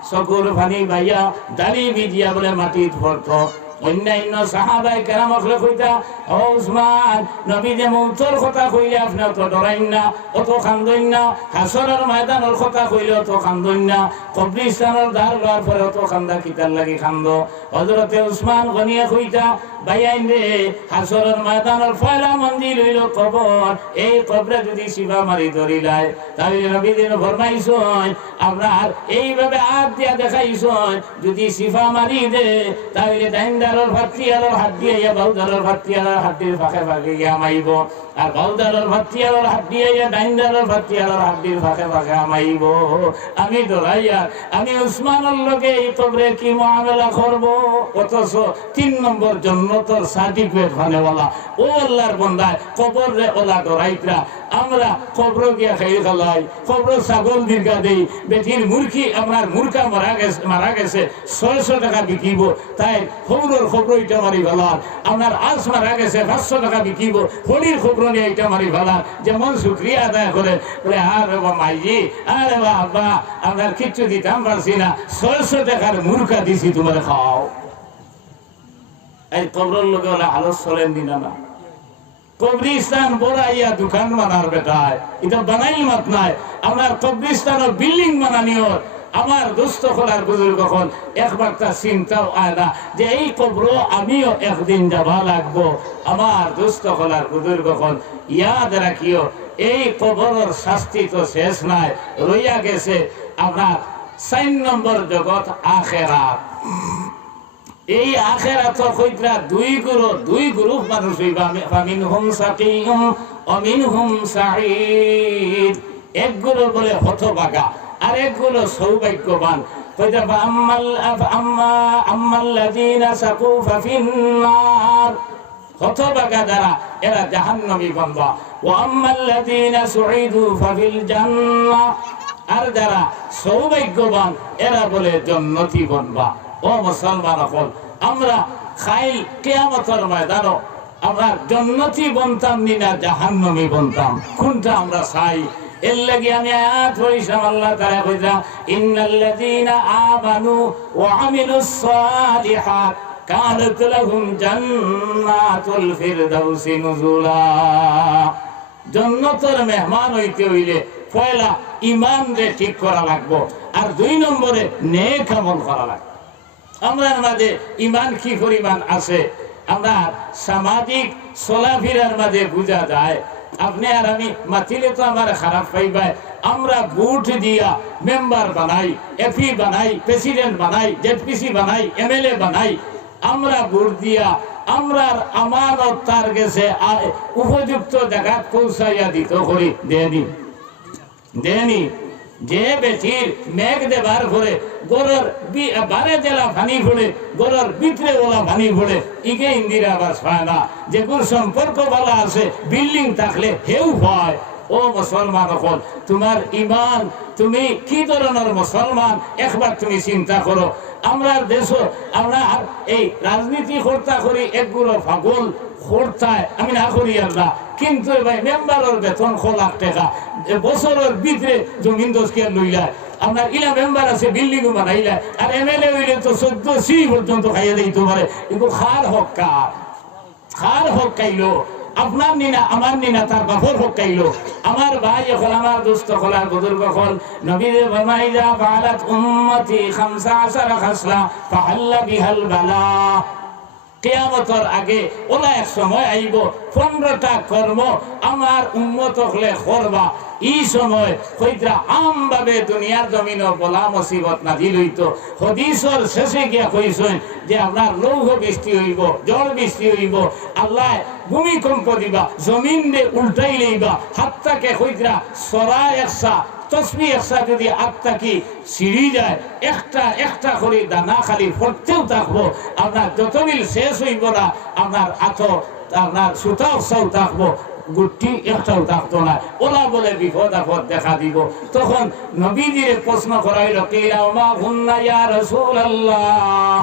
চকুর পানি বাইয়া দাড়ি ভিজিয়া বলে মাটিত পড়তো। অন্যান্য সাহাবায়ে কেরাম কইতা ও উসমান, নবী যে মৌতের কথা কইলে আপনি অত ডরাইন না, অত কান্দইন না, হাসরের ময়দানের কথা কইলে অত কান্দইন না, কবরিস্তানের দ্বার লওয়ার পরে অত কান্দা কিতার লাগি কান্দ। হযরতে উসমান গনিয়ে কইতা বাইয়াইন রে, হাসরের ময়দানের পয়লা মন্দির হইল কবর, এই কবরে যদি শিবা মারি ধরিলায় তাহলে নবী দিন ফরমাইছেন আপনার এইভাবে হাত দিয়া দেখাইছেন যদি শিফা মারি দে তাহলে ডাইন্দারের ভাতৃয়ারের হাত দিয়ে বাউদারের ভাতৃয়ারের হাড্ডির ফাঁকে ফাঁকে গিয়ে আমাইব, আর বাউদারের ভাতৃয়ারের হাত দিয়ে ডাইন্দারের ভাতৃয়ারের হাড্ডির ফাঁকে ফাঁকে আমাইব। আমি ডরাইয়া আমি উসমানের লগে এই কবরে কি মুআমালা করব? অথচ 3 নম্বর জন্নতর সার্টিফিকেট ফানেওয়ালা ও আল্লাহর বান্দায় কবর রে ওলা ডরাইতরা আমরা কবর গিয়া খাই খালাই, কবর ছাগল দীর্ঘা দেই, বেটির মুরগি আপনার মুরগা মারা গেছে 600 টাকা বিকিব, তাই খবরের খবর এটা মারি ফেলার, আপনার আজ মারা গেছে 500 টাকা বিকিব, হলির খবর নিয়ে এটা মারি ফেলার, যেমন শুক্রিয়া আদায় করে বলে আরে বাবা মাইজি, আরে বাবা আপনার কিচ্ছু দিতাম পারছি না, 600 টাকার মুরগা দিছি তোমার খাও। এই কবরের লোকে ওরা আলো চলেন দিনা না, কবরিস্তান বড়াইয়া দোকান বানার বেটায় এটা বানাইল মাত নাই, আপনার কবরিস্তানের বিল্ডিং বানানিও আমার দুস্থ খোলার বুজুর্গ কখন একবার তার চিন্তাও আয় না যে এই কবর আমিও একদিন যাবা লাগবো। আমার দুস্থ খোলার বুজুর্গ কখন ইয়াদ রাখিও এই কবরের শাস্তি তো শেষ নাই, রইয়া গেছে আপনার 4 নম্বর জগৎ আখেরাত। এই আখেরাত কইতরা দুই গ্রুপ মানুষ হইবা, মিনহুম সাকিয়ুম ওয়া মিনহুম সাঈদ। একগুলো বলে হতভাগা আর একগুলো সৌভাগ্যবান। কইতা আম্মাল্লাযীনা সাকু ফাফিন্নার, হতভাগা যারা এরা জাহান্নামী বান্দা, ওয়া আম্মাল্লাযীনা সুঈদু ফাফিল জান্নাহ, আর যারা সৌভাগ্যবান এরা বলে জান্নাতি বান্দা। ও মুসলমান হল আমরা খাইল কিয়ামতের ময়দানও আমরা জান্নাতি বনতাম না জাহান্নামী বনতাম, কোনটা আমরা চাই? এর লাগি আমি আয়াত পড়িলাম, আল্লাহ তাআলা কইরা ইন্নাল্লাযীনা আমানু ওয়া আমিলুস সালিহাত কানাত লাহুম জান্নাতুল ফিরদাউসি নুজুলা। জান্নাতের মেহমান হইতে হইলে পয়লা ঈমান রে ঠিক করা লাগবো, আর 2 নম্বরে নেক আমল করা লাগবে। আমরার মাঝে ঈমান কি পরিমাণ আছে আমরা সামাজিক চলাফেরার মাঝে বুঝা যায়। আপনি আর আমি মাতিলে তো আমার খারাপ পাইবাই, আমরা ভোট দিয়া মেম্বার বানাই, এপি বানাই, প্রেসিডেন্ট বানাই, জেডপিসি বানাই, এমএলএ বানাই, আমরা ভোট দিয়া আমরার আমানত তার গেছে উপযুক্ত জায়গা পৌঁছাইয়া দিত করি দেনি যে বেটির মেঘ দেবার করে গরর বারে জেলা পানি পড়ে গরর ভিতরে ওলা পানি পড়ে ইকে ইন্দিরা আবাস হয় না। যেগুলোর সম্পর্ক বলা আছে বিল্ডিং থাকলে হেউ হয়। ও মুসলমান হল, তোমার ইমান, তুমি কি ধরনের মুসলমান একবার তুমি চিন্তা করো। আমরা দেশ, আমরা এই রাজনীতি কর্তা করি একগুলো পাগল খরচায়, আমি না করি আল্লাহ, কিন্তু ভাই মেম্বারের বেতন 1 লাখ টাকা বছরের ভিতরে জমিন দোষকে লইলায়। আপনার ইলা মেম্বার আছে বিল্ডিং বানাইলা, আর MLA হইলে তো 14 সিঁড়ি পর্যন্ত খাইয়ে দিই তোমারে। কিন্তু খার হক খাইলো আপনার নিনা, আমার নিনা, তার বাপর হক খাইলো। আমার ভাই এখন, আমার দোস্ত হল, আর বুজুর্গ হল, নবীরে ফরমাইয়া ফাআলাত উম্মতি 15 খাসলা ফাহাল্লা বিহাল বালা। কিয়ামতের আগে ওলা এক সময় আইব 15টা কর্ম আমার উম্মত হলে করবা। এই সময় কইরা আমভাবে দুনিয়ার জমিন বলা মুসিবত নাজিল হইত। হাদিসের শেষে গিয়া কইছেন যে আপনার লৌহ বৃষ্টি হইব, জল বৃষ্টি হইব, আল্লাহ ভূমিকম্প দিবা, জমিন দিয়ে উল্টাই লইবা, হাতটাকে কইরা সরা একসা তসবি একসা যদি আত্মা কি সিঁড়ি যায়, একটা একটা করে দানা খালি পড়তেও থাকবো। আপনার যত বিল শেষ হইব না, আপনার আপনার সুতা উৎসাহ থাকবো, গুটি একটাও থাকতো না। ওলা বলে বিপদ আপদ দেখা দিব। তখন নবীজির প্রশ্ন করা হইল, কিলা ওমা গুন্না ইয়া রাসূলুল্লাহ,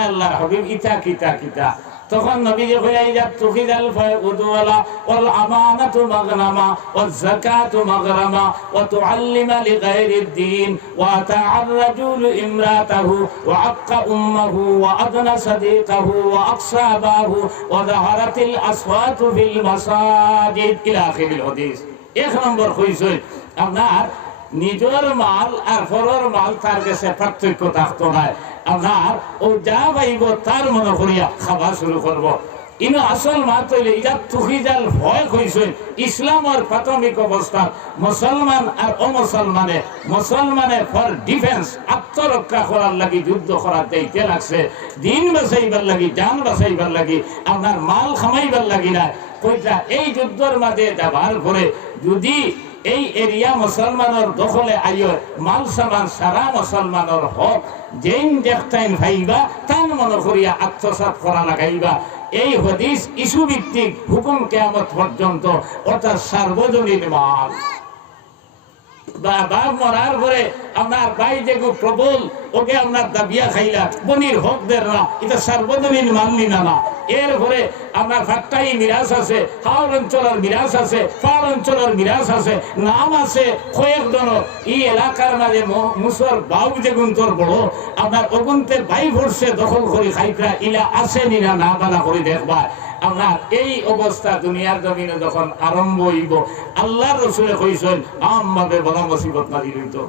আল্লাহর হাবিব ইতা কিতা কিতা। তখন নবীজি কইলাই যা তুখিদাল ফায়ুদওয়ালা ওয়াল আমানাতু মাগনামা ওয়াজ যাকাতু মাগরামা ওয়া তুআল্লিমা লিগাইরিদ দ্বীন ওয়া তা'আর রাজুলু ইমরাতাহু ওয়া আক্কা উম্মাহু ওয়া আদনা সাদিকাহু ওয়া আকসাবাহু ওয়া যাহারাতিল আসওয়াতু ফিল মাসাজিদ ইলা আখিরিল হাদিস। এক নম্বর কইছে আপনার নিজের মাল আর পরের মাল তার কাছে পার্থক্য থাকতো না। আপনার ও যা পাইব তার মনে করিয়া খাওয়া শুরু করবো। ইনো আসল মাত হইলে ইটা তুহিজাল ভয় কইছেন ইসলামের প্রাথমিক অবস্থা। মুসলমান আর অমুসলমানে, মুসলমানে ফর ডিফেন্স আত্মরক্ষা করার লাগি যুদ্ধ করার দেইতে লাগছে, দিন বাঁচাইবার লাগি, জান বাঁচাইবার লাগি, আপনার মাল খামাইবার লাগি না। কইটা এই যুদ্ধের মাঝে যাবার পরে যদি এই এরিয়া মুসলমানের দখলে আইয়, মাল সামান সারা মুসলমানের হক যেন দেখতেন ভাইবা তান মনে করিয়া আত্মসাৎ করা লাগাইবা। এই হাদিস ইস্যু ভিত্তিক হুকুম কিয়ামত পর্যন্ত, অর্থাৎ সার্বজনীন মাল। বাপ মরার পরে আপনার ভাই যেগু প্রবল ওকে আপনার দাবিয়া খাইলা, বনির হক দের না, এটা সার্বজনীন মানলি না না। এরপরে আপনার ফাট্টাই মিরাজ আছে, হাওড় অঞ্চলের মিরাজ আছে, পার অঞ্চলের মিরাজ আছে, নাম আছে কয়েকজন। এই এলাকার মাঝে মুসর বাউ যেগুন তোর বড় আপনার অগুনতে ভাই ভরসে দখল করি খাইতা, ইলা আছে নিনা না বানা করে দেখবা। আপনার এই অবস্থা দুনিয়ার জমিনে যখন আরম্ভ হইব, আল্লাহর রাসূল কইছেন আমভাবে বড় মুসিবত নাজিল হইতো।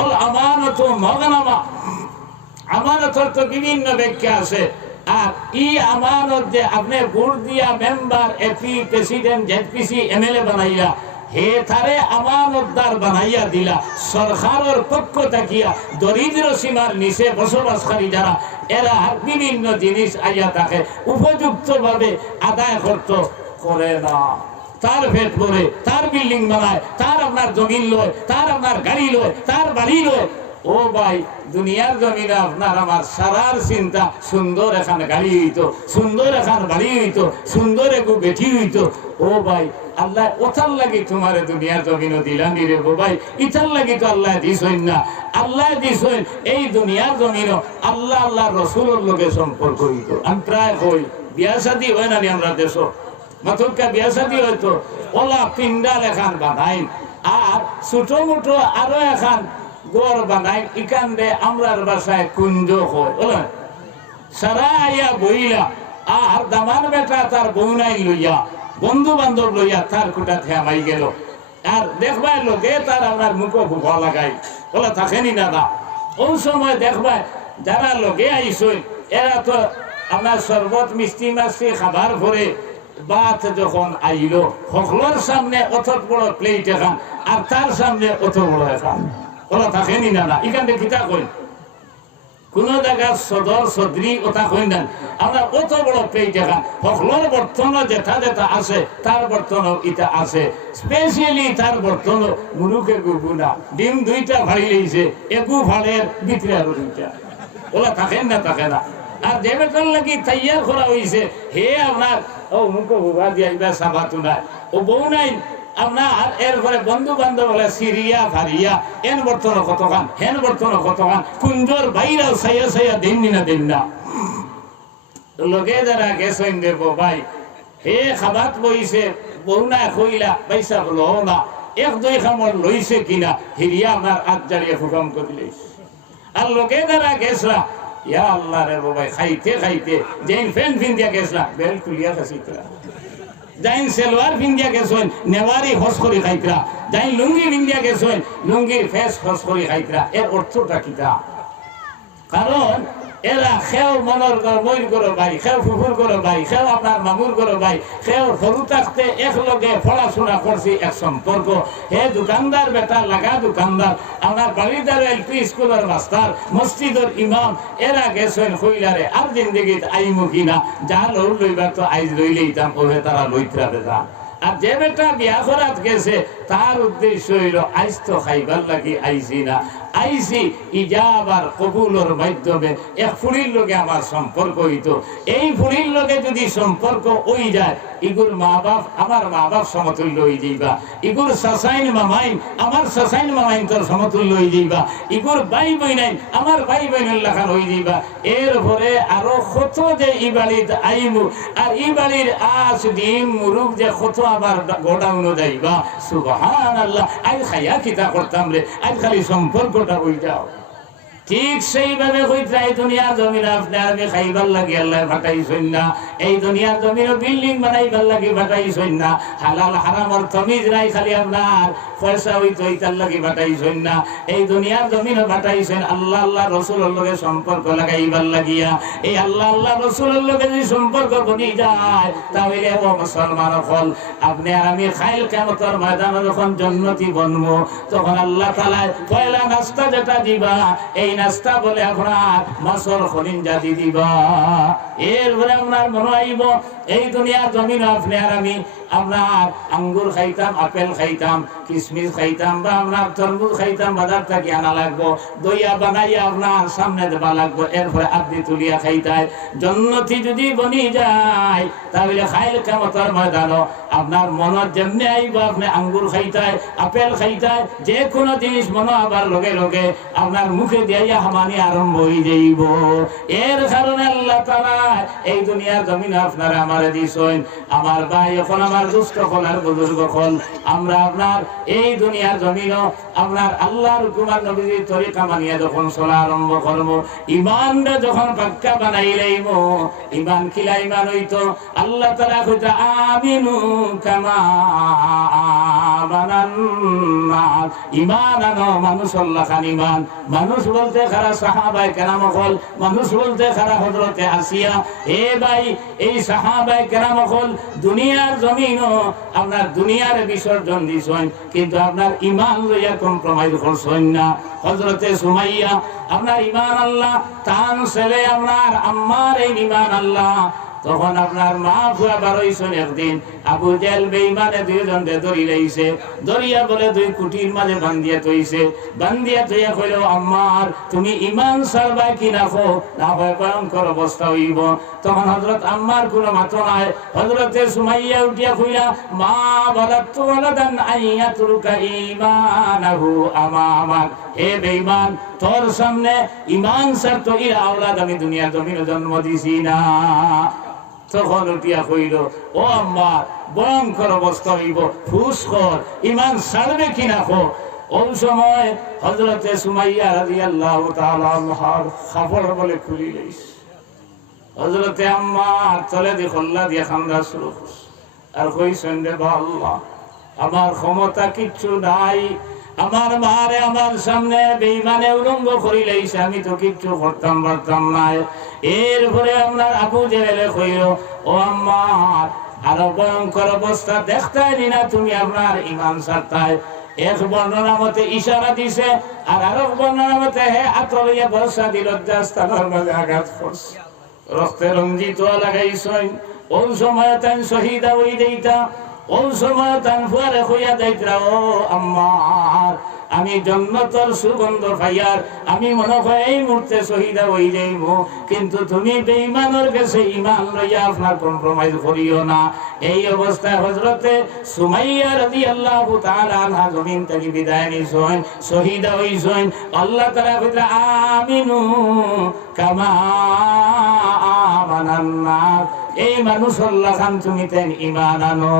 ওল আমানত মাগনামা, আমানতের তো বিভিন্ন ব্যাখ্যা আছে। আর এই আমানত যে আপনি ভোট দিয়া member, AP, president, ZPC, MLA বানাইয়া, হে তারে আমানতদার বানাইয়া দিলা সরকারের পক্ষ থাকিয়া দরিদ্র সীমার নিচে বসবাসকারী যারা, এরা বিভিন্ন জিনিস আইয়া তাকে উপযুক্ত ভাবে আদায় করতে করে না। তার পেট ভরে, তার বিল্ডিং বানায়, তার আপনার জমিন লয়, তার আপনার গাড়ি লয়, তার বাড়ি লয়। ও ভাই, দুনিয়ার জমিনে আপনার আমার সারার চিন্তা সুন্দর এখানে গাড়ি হইতো, সুন্দর এখান বাড়ি হইতো, সুন্দর একু বেঠি হইতো। ও ভাই, আল্লাহ ওথার লাগি তোমার দুনিয়ার জমিনও দিলানি রে গো ভাই, ইথার লাগি তো আল্লাহ দিছইন না। আল্লাহ দিছইন এই দুনিয়ার জমিনও আল্লাহ আল্লাহ রসুলের লোকে সম্পর্ক হইতো। আমি প্রায় কই বিয়া শাদী হয় না আমরা দেশ, মাতকা বিয়া শাদী হয়তো ওলা পিন্ডাল এখান বানাই, আর ছোট মোটো আরো এখান গড় বানাই, ইকান দে আমরার বাসায় কুঞ্জ হয় বলেন। সারা আইয়া বইলা আর দামান বেটা তার বউনাই লইয়া, বন্ধু বান্ধব লইয়া তার কুটা থেমাই গেল। আর দেখবাই লোকে তার আমার মুখো ভুয়া লাগাই বলে থাকেনি না। ওই সময় দেখবাই যারা লোকে আইসই এরা তো আপনার শরবত মিষ্টি মাছটি খাবার ভরে বাত যখন আইল, সকলের সামনে অত বড় প্লেট এখান, আর তার সামনে অত বড় এখান, ওরা থাকেনি না। এখান থেকে কিতা কই কোন জায়গার সদর সদরি কথা কই না আমরা কত বড় পেয়ে দেখা সকলের বর্তন যেটা যেটা আছে তার বর্তন ইটা আছে স্পেশালি তার বর্তন মুরুখে গুগুনা ডিম দুইটা ভাড়ি লইছে একু ভাড়ের ভিতরে আরো দুইটা ওলা থাকেন না থাকে না আর যে বেতন লাগি তৈয়ার করা হয়েছে হে আপনার ও মুখ বুবা দিয়া সাবাতু নাই ও বউ নাই আপনার এরপরে বন্ধু বান্ধব বলে সিরিয়া ভারিয়া এন বর্তন কতখান হেন বর্তন কতখান কুঞ্জর বাইরাও সাইয়া সাইয়া দিন না লোকে যারা গেছেন দেব ভাই হে খাবাত বইছে বউ না কইলা পয়সা বলো না এক দুই খামর লইছে কিনা হিরিয়া আপনার আজ জারিয়ে হুকাম করে লইছে আর লোকে যারা গেছলা ইয়া আল্লাহ রে বাবাই খাইতে খাইতে যেন ফ্যান ফিন দিয়া গেছলা বেল তুলিয়া খাসিতরা যাইন সেলওয়ার পিন্দিয়া গেছেন নেওয়ারি হস করে খাইতরা যাইন লুঙ্গি পিন্দিয়া গেছেন লুঙ্গির ফেস হস করে খাইতরা এর অর্থটা কিটা কারণ এরা খেও মনের ময়ূর করো ভাই খেও ফুফুর করো ভাই খেও আপনার মামুর করো ভাই খেও সরু থাকতে একলগে পড়াশোনা করছি এক সম্পর্ক হে দোকানদার বেটা লাগা দোকানদার আমার বাড়িদার এলপি স্কুলের মাস্টার মসজিদের ইমাম এরা গেছেন কইলারে আর জিন্দগিত আইমু কিনা যা লৌর লইবার তো আইজ লইলেই তাম ওহে তারা লইত্রা বেটা আর যে বেটা বিয়া করাত গেছে তার উদ্দেশ্য হইল আইস তো খাইবার লাগি আইসি না আইসি ইজাবার কবুলের মাধ্যমে এক ফুড়ির লগে আমার সম্পর্ক হইতো এই ফুড়ির লগে যদি সম্পর্ক হই যায় ইগুর মা বাপ আমার মা বাপ সমতুল্য হয়ে যাইবা ইগুর সাসাইন মামাইন আমার সাসাইন মামাইন তোর সমতুল্য হয়ে যাইবা ইগুর ভাই বইনাইন আমার ভাই বইনের লেখান হয়ে যাইবা এরপরে আরো কত যে ই বাড়ির আইমু আর ই বাড়ির আস ডিম মুরুখ যে কত আবার গোডাউনও যাইবা সুবহানাল্লাহ আজ খাইয়া কিতা করতাম রে আজ খালি সম্পর্কটা হই যাও ঠিক সেইভাবে কইতা এই দুনিয়ার জমিন আপনি আমি খাইবার লাগি আল্লাহ ফাটাইছেন না এই দুনিয়ার জমিন বিল্ডিং বানাইবার লাগি ফাটাইছেন না হালাল হারামর তমিজ নাই খালি আপনার পয়সা হইতো এইটার লাগি ফাটাইছেন না এই দুনিয়ার জমিন ফাটাইছেন আল্লাহ আল্লাহ রসুলের লগে সম্পর্ক লাগাইবার লাগিয়া এই আল্লাহ আল্লাহ রসুলের লগে যদি সম্পর্ক বনি যায় তাহলে ও মুসলমান হল আপনি আর আমি খাইল কিয়ামতের ময়দানে যখন জান্নাতি বনবো তখন আল্লাহ তাআলা পয়লা নাস্তা যেটা দিবা এই নাস্তা বলে আপনার মাছর খনিন জাতি দিবা এরপরে আপনার মনে আইব এই দুনিয়ার জমিন আপনি আর আমি আপনার আঙ্গুর খাইতাম আপেল খাইতাম কিশমিশ খাইতাম বা আপনার তরমুজ খাইতাম বাজার থেকে আনা লাগবো দইয়া বানাইয়া আপনার সামনে দেবা লাগবো এরপরে আপনি তুলিয়া খাইতায় জন্নতি যদি বনি যায় তাহলে খাইল কিয়ামতের ময়দানও আপনার মনত যেমনি আইব আপনি আঙ্গুর খাইতায় আপেল খাইতায় যে কোনো জিনিস মনে আবার লগে লগে আপনার মুখে দিয়া হামানি আরম্ভ হয়ে যাইব এর কারণে আল্লাহ তাআলা এই দুনিয়ার জমিন আপনারা আমারে দিছেন আমার ভাই এখন আমার দুষ্ট হল আর বুজুর্গ হল আমরা আপনার এই দুনিয়ার জমিনও আপনার আল্লাহর হুকুমার নবীর তরিকা মানিয়া যখন চলা আরম্ভ করবো ইমানটা যখন পাক্কা বানাই লইব ইমান খিলা ইমান হইতো আল্লাহ তাআলা কইতা আমিনু কামা আমানান ইমান আনো মানুষ আল্লাহ খান ইমান মানুষ বলতে খারা সাহাবায়ে কেরাম হল মানুষ বলতে খারা হযরতে আসিয়া হে ভাই এই সাহাবায়ে কেরাম হল দুনিয়ার জমিনও আপনার দুনিয়ার বিসর্জন দিছেন কিন্তু আপনার ইমান লইয়া কম্প্রোমাইজ করছেন না হযরতে সুমাইয়া আপনার ইমান আল্লাহ তান ছেলে আপনার আম্মার এই ইমান আল্লাহ তখন আপনার মা ফুয়া বারইছেন একদিন আবু জেল বেঈমানে দুইজন ধরি লাইছে দরিয়া বলে দুই কুটির মাঝে বান্ধিয়া তৈছে বান্ধিয়া তৈয়া কইল আম্মার তুমি ইমান সারবা কি না খো না হয় ভয়ঙ্কর অবস্থা হইব তখন হযরত আম্মার কোনো মাথা নাই হযরতে সুমাইয়া উঠিয়া কইলা মা বালাতু ওয়ালাদান আইয়াতুরকা ঈমানাহু আমামাক হে বেঈমান তোর সামনে ইমান সারত এর আওলাদ আমি দুনিয়ার জমিনে জন্ম দিছি না তখন উঠিয়া কইল ও আম্মা ভয়ঙ্কর অবস্থা হইব ফুসকর ইমান ছাড়বে কিনা খো ওই সময় হযরতে সুমাইয়া রাদিয়াল্লাহু তাআলা আনহার খবর বলে খুলি লইস হযরতে আম্মা তলে দি খল্লা দিয়া খান্দা শুরু আর কইছেন রে আল্লাহ আমার ক্ষমতা কিচ্ছু নাই আমার মারে আমার সামনে বেঈমানে উলঙ্গ করি লাইছে আমি তো কিচ্ছু করতাম পারতাম না এরপরে আপনার আবু জেলে কইল ও আম্মা আরো ভয়ঙ্কর অবস্থা দেখতে না তুমি আপনার ইমান সারতায় এক বর্ণনা মতে ইশারা দিছে, আর আরেক বর্ণনা মতে হে আতরিয়া বর্ষা দিল রাস্তার মাঝে আঘাত করছে, রক্তে রঞ্জিত লাগাইছেন। ওই সময় তাই শহীদা ওই দেইতা, ওই সময় তান ফুয়ারে হইয়া দেইতরা, ও আম্মার আমি জন্নতর সুগন্ধ পাইয়ার আমি মনে হয় এই মুহূর্তে শহীদা হই যাইব, কিন্তু তুমি বেঈমানের কাছে ঈমান লইয়া আপনার কম্প্রোমাইজ করিও না। এই অবস্থায় হযরতে সুমাইয়া রাদিয়াল্লাহু তাআলা আনহা জমিন থেকে বিদায় নিছেন, শহীদা হইছেন। আল্লাহ তাআলা কইরা আমিনু কামা আমানান নাস, এই মানুষ আল্লাহ খান তুমি তেন ঈমান আনো।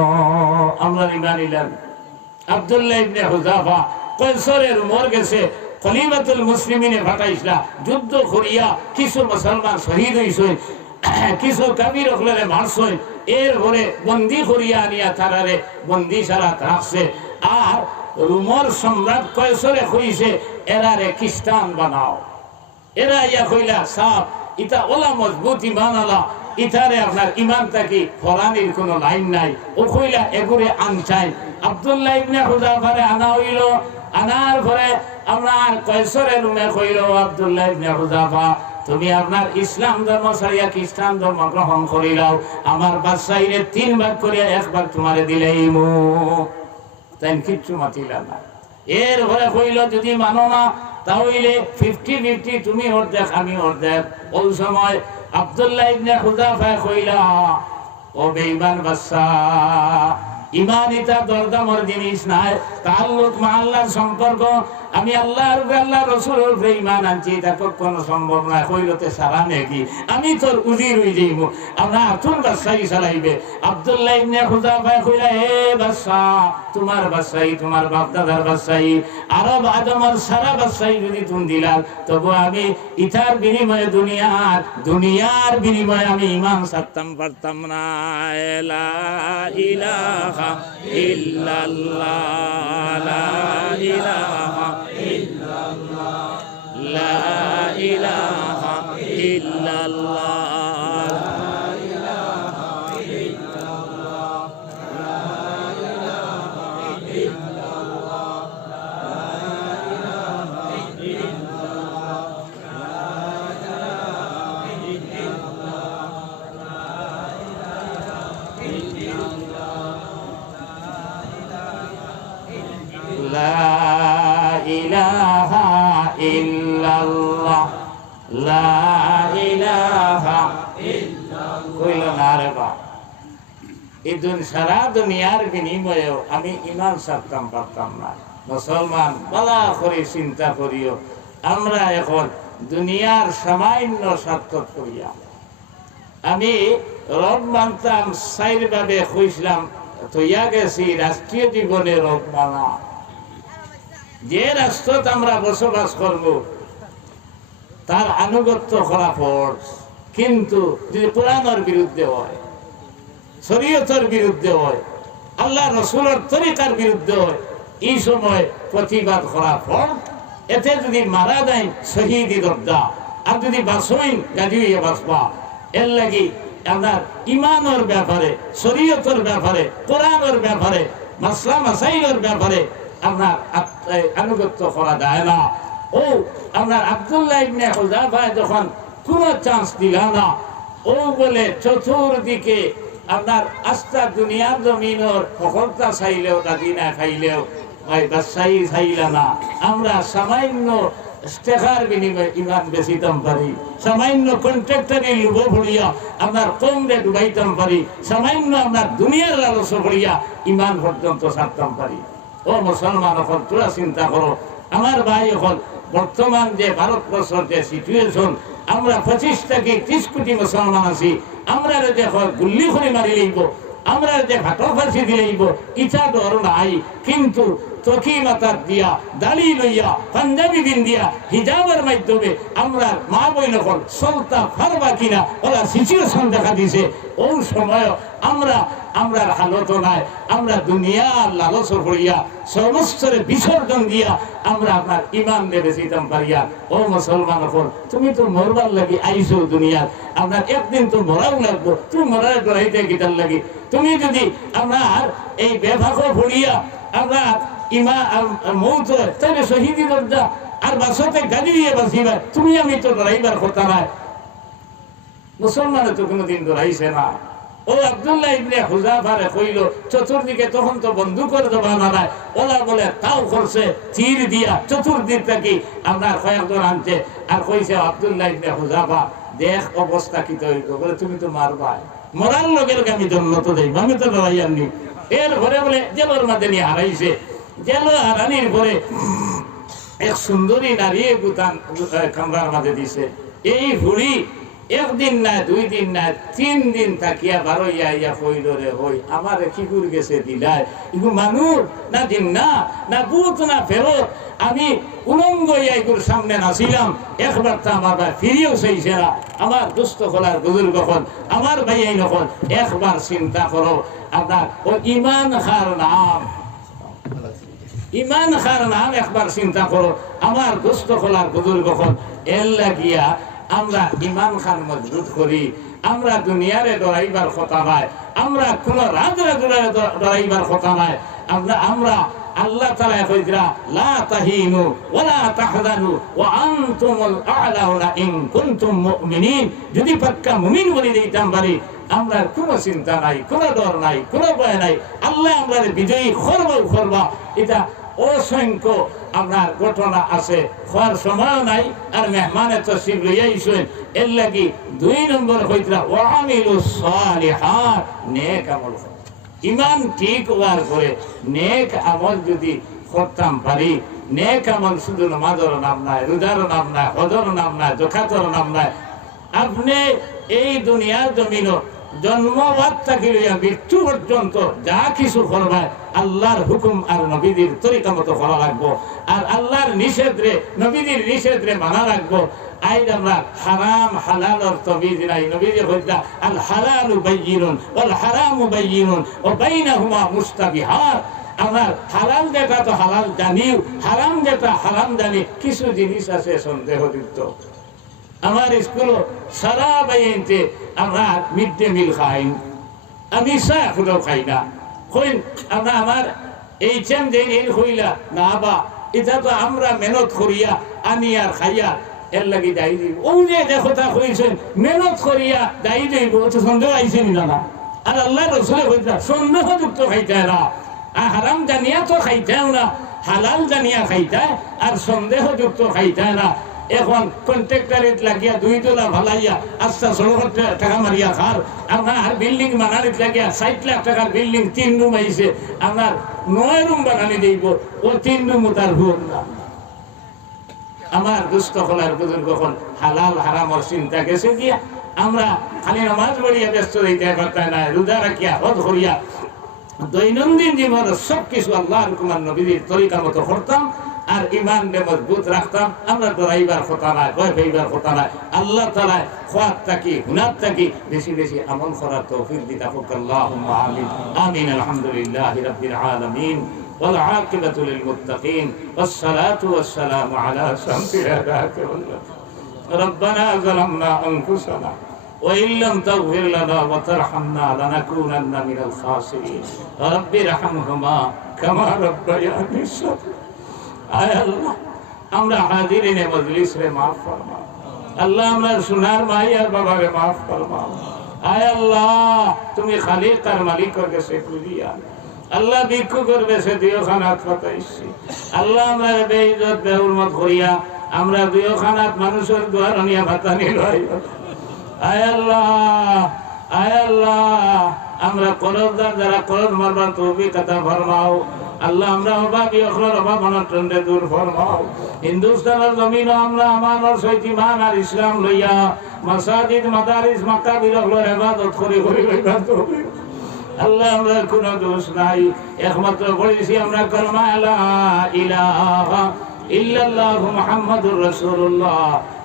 আমরা ঈমান নিলাম। আব্দুল্লাহ ইবনে হুযাফা কয়সরের উমর গেছে, খলিফাতুল মুসলিমিনে ফাটাইছলা, যুদ্ধ করিয়া কিছু মুসলমান শহীদ হইছেন, কিছু কাবির হলে মারছেন, এর ঘরে বন্দি করিয়া আনিয়া তারারে বন্দিশালা রাখছে। আর রুমর সম্রাট কয়সরে কইছে এরারে খ্রিস্টান বানাও। এরা ইয়া কইলা সাপ ইটা ওলা মজবুত ইমান আলা, ইটারে আপনার ইমান থাকি ফরানির কোনো লাইন নাই, ও কইলা এগুরে আনচাই। আব্দুল্লাহ ইবনে হুযাফারে আনা হইল, আনার পরে আপনার কয়সরের রুমে কইল, আব্দুল্লাহ ইবনে হুযাফা তুমি আপনার ইসলাম ধর্ম ছাড়িয়া খ্রিস্টান ধর্ম গ্রহণ করিলাও, আমার বাদশাহীরে 3 ভাগ করিয়া 1 ভাগ তোমারে দিলেইমু। তাই কিচ্ছু মাতিলা না। এর পরে কইল যদি মানো না তাহলে 50-50 তুমি অর্ধেক আমি অর্ধেক। ওই সময় আব্দুল্লাহ ইবনে হুযাফা কইলা, ও বেঈমান বাদশাহ, ইমান এটা দরদামর জিনিস নাই, তাআল্লুক মা আল্লাহর সম্পর্ক। আমি আল্লাহর উপরে আল্লাহ রাসূলের উপরে ঈমান আনছি, এটা কখনো সম্ভব নয়। কইলতে সারা নাকি আমি তোর উজির হই যাইব, আমরা তোর বাদশাহী চালাইবে। আব্দুল্লাহ ইবনে হুযাফা কইলা, হে বাদশাহ, তোমার বাদশাহী তোমার বাপ দাদার বাদশাহী, আরব আদমের সারা বাদশাহী যদি তুমি দিলাম, তবু আমি ইতার বিনিময়ে দুনিয়ার বিনিময়ে আমি ঈমান ছাড়তাম পারতাম না। লা ইলাহা ইল্লাল্লাহ, লা ইলাহা ইল্লাল্লাহ, লা ইলাহা ইল্লাল্লাহ, লা ইলাহা ইল্লাল্লাহ, লা ইলাহা ইল্লাল্লাহ, লা ইলাহা ইল্লাল্লাহ, লা ইলাহা ইল্লাল্লাহ, লা ইলাহা ইল্লাল্লাহ। কইল না রে বা, এই সারা দুনিয়ার বিনিময়েও আমি ঈমান ছাড়তাম পারতাম না। মুসলমান বলা করে চিন্তা করিও, আমরা এখন দুনিয়ার সামান্য স্বার্থ করিয়া আমি রব মানতাম, সাইর ভাবে খুঁজলাম তৈয়া গেছি রাষ্ট্রীয় জীবনে রব মানা। যে রাষ্ট্রত আমরা বসবাস করব তার আনুগত্য করা ফরজ, কিন্তু যদি কোরআনের বিরুদ্ধে হয়, শরীয়তের বিরুদ্ধে হয়, আল্লাহ রসুলের তরিকার বিরুদ্ধে হয়, এই সময় প্রতিবাদ করা ফরজ। এতে যদি মারা যায় শহীদ দরজা, আর যদি বাঁচইন গাজী হইয়া বাঁচবা। এর লাগি আপনার ইমানের ব্যাপারে, শরীয়তের ব্যাপারে, কোরআনের ব্যাপারে, মাসলা মাসাইলের ব্যাপারে আপনার আনুগত্য করা যায় না। ও আপনার আব্দুল্লাহ ইবনে হুযাফা যখন কোনো চান্স দিল না, ও বলে চতুর্দিকে আপনার আস্থা দুনিয়ার জমিনের সফলতা চাইলেও দাদি না খাইলেও ভাই বাদশাহী চাইলা না, আমরা সামান্য টাকার বিনিময়ে ইমান বেচিতাম পারি, সামান্য কন্ট্রাক্টরের লোভ ভরিয়া আপনার কম রেট ডুবাইতাম পারি, সামান্য আপনার দুনিয়ার লালসা ভরিয়া ইমান পর্যন্ত ছাড়তাম পারি। ও মুসলমান এখন তোরা চিন্তা করো, আমার ভাই এখন বর্তমান যে ভারতবর্ষের যে সিচুয়েশন, আমরা 25 থেকে 30 কোটি মুসলমান আছি, আমরা যে গুল্লি করে মারি লইব, আমরা যে ভাটক ফাঁসি দিলেইব, ইচ্ছা ডর নাই। কিন্তু চকি মাথার দিয়া, দাড়ি লইয়া, পাঞ্জাবি দিন দিয়া, হিজাবের মাধ্যমে আমরা মা বইন চলতা পারবা কিনা ওরা সিচুয়েশন দেখা দিছে। ওই সময় আমরা হালত নাই, আমরা দুনিয়ার লালস করিয়া সমস্তরে বিসর্জন দিয়া আমরা আপনার ইমান দেবে যেতাম পারিয়া। ও মুসলমান হল, তুমি তো মরবার লাগি আইসো দুনিয়ার, আপনার একদিন তো মরাও লাগবো, তুমি মরার ডরাইতে গিটার লাগি। তুমি যদি আপনার এই বেভাগ ভরিয়া আপনার মৌত তাহলে শহীদি দরজা আর বাসতে গাড়ি দিয়ে বাঁচিবা তুমি আমি তো ডরাইবার কথা নাই মুসলমানে তো কোনোদিন ডরাইছে না ও আব্দুল্লাহ ইবনে হুযাফারে কইল চতুর্দিকে তখন তো বন্দুকের জমানা নাই ওলা বলে তাও করছে তীর দিয়া চতুর্দিক থেকে আপনার কয়েকজন আনছে আর কইছে আব্দুল্লাহ ইবনে হুযাফা দেখ অবস্থা কি তৈরি বলে তুমি তো মারবা মরার লগে লগে আমি জন্ম তো দেব আমি তো ডরাই আননি এর পরে বলে জেলের মাঝে নিয়ে হারাইছে জেল হারানির পরে এক সুন্দরী নারী গুতান কামরার মাঝে দিছে এই হুড়ি একদিন না 2 দিন না 3 দিন থাকিয়া বারোইয়া ইয়া কইল রে হই আমার কি করে গেছে দিলাই ইগু মানুষ না দিন না ভূত না ফেরত আমি উলঙ্গ ইয়াইগুর সামনে নাছিলাম একবার তো আমার ভাই ফিরিয়েও চাইছে না আমার দুস্থ খোলার বুজুর্গ হল আমার ভাই এই নকল একবার চিন্তা করো আপনার ও ইমান খার নাম একবার চিন্তা করো আমার দুস্থ খোলার বুজুর্গ হল এর লাগিয়া আমরা ইমান খান মজবুত করি আমরা দুনিয়ারে ডরাইবার কথা নাই আমরা কোন রাজরে ডরাইবার কথা নাই আমরা আল্লাহ তাআলা কইরা লা তাহিনু ওয়ালা তাহজানু ওয়া আনতুমুল আ'লাউনা ইন কুনতুম মুমিনিন যদি পাক্কা মুমিন বলি দিতাম পারি আমরা কোনো চিন্তা নাই কোনো ডর নাই কোনো ভয় নাই আল্লাহ আমাদের বিজয়ী করবা এটা অসংখ্য আপনার ঘটনা আছে হওয়ার সময় নাই আর মেহমানের তশরিফ লইয়াইছেন এর লাগি 2 নম্বর হইতরা ওয়ামিলুস সালিহাত নেক আমল ইমান ঠিক হওয়ার পরে নেক আমল যদি করতাম পারি নেক আমল শুধু নামাজের নাম নাই রোজার নাম নাই হজের নাম নাই যাকাতের নাম নাই আপনি এই দুনিয়ার জমিনও জন্মবাদ থেকে লইয়া মৃত্যু পর্যন্ত যা কিছু করবা আল্লাহর হুকুম আর নবীদের তরিকা মতো করা লাগবো আর আল্লাহর নিষেধরে নবীদের নিষেধরে মানা রাখবো আইজ আমরা হারাম হালালর তমিজ নাই নবীজি কইতা আল হালালু বাইয়িনুন ওয়াল হারামু বাইয়িনুন ওয়া বাইনাহুমা মুস্তাবিহাত আমরা হালাল যেটা তো হালাল জানি হারাম যেটা হারাম জানি কিছু জিনিস আছে সন্দেহযুক্ত আমার স্কুল সারা বাইনতে আমরা মিড ডে মিল খাই আমি চা খুঁজো খাই না কইন আমরা আমার এই চেন দিন এর হইলা না বা এটা তো আমরা মেহনত করিয়া আনি আর খাইয়া এর লাগি দায়ী দিব ও যে কথা কইছেন মেহনত করিয়া দায়ী দিব তো সন্দেহ আইছে না আর আল্লাহ রসুলের কইতা সন্দেহযুক্ত খাইতে না আর হারাম জানিয়া তো খাইতে না হালাল জানিয়া খাইতে আর সন্দেহযুক্ত খাইতে না এখন কন্ট্রাক্টরের লাগিয়া 2 তলা ভালাইয়া আস্তা 16 টাকা মারিয়া খার আমার বিল্ডিং বানানিত লাগিয়া 60 লাখ টাকার বিল্ডিং 3 রুম আইছে আমার 9 রুম বানানি দেব ও 3 রুম তার ভুল না আমার দুস্থ খোলার বুজুর্গ হল হালাল হারামর চিন্তা গেছে গিয়া আমরা খালি নামাজ পড়িয়া ব্যস্ত হইতে পারতাম না রোজা রাখিয়া হজ করিয়া দৈনন্দিন জীবনের সব কিছু আল্লাহর হুকুম নবীর তরিকা মতো করতাম আর ইমান মজবুত রাখতাম আমরা ডরাইবার কথা নাই ভয় পাইবার কথা নাই আল্লাহ তাআলা খোয়াত থাকি হুনাত থাকি বেশি বেশি আমল করার তৌফিক দিতা হোক আল্লাহুম্মা আমিন আমিন আলহামদুলিল্লাহি রাব্বিল আলামিন ওয়াল আকিবাতু লিল মুত্তাকিন ওয়াস সালাতু ওয়াস সালামু আলা সাফিয়াতিকা রব্বানা যালামনা আনফুসানা وإن لم تغفر لنا وترحمنا لنكونن من الخاسرين رب ارحمهما كما ربياني صغيرا আয় আল্লাহ আমরা হাজিরিনে মজলিস রে maaf ফরমাও আল্লাহ আমরা সোনার ভাই আর বাবারে maaf ফরমাও আয় আল্লাহ তুমি খালিক আর মালিক এর কাছে খুদিয়া আল্লাহ ভিক্ষু করবে সে দিও খানাত পাতাইছি আল্লাহ আমরা বেইজ্জত বেহুরমত করিয়া আমরা দিও খানাত মানুষের দুয়ার নিয়া ভাতানি লই আয় আল্লাহ আমরা করজদার যারা করজ মারবার তৌফিক আতা ফরমাও আল্লাহ আমরা অভাবী অখলার অভাব অনটনরে দূর ফরমাও হিন্দুস্তানের জমিন আমরা আমাদের সহিত ঈমান আর ইসলাম লইয়া মাসাজিদ মাদারিস মাকাবির অখলার ইবাদত করি লইবার তৌফিক আল্লাহ আমরা কোনো দোষ নাই একমাত্র পড়েছি আমরা কালেমা লা ইলাহা ইল্লাল্লাহু মুহাম্মাদুর রাসূলুল্লাহ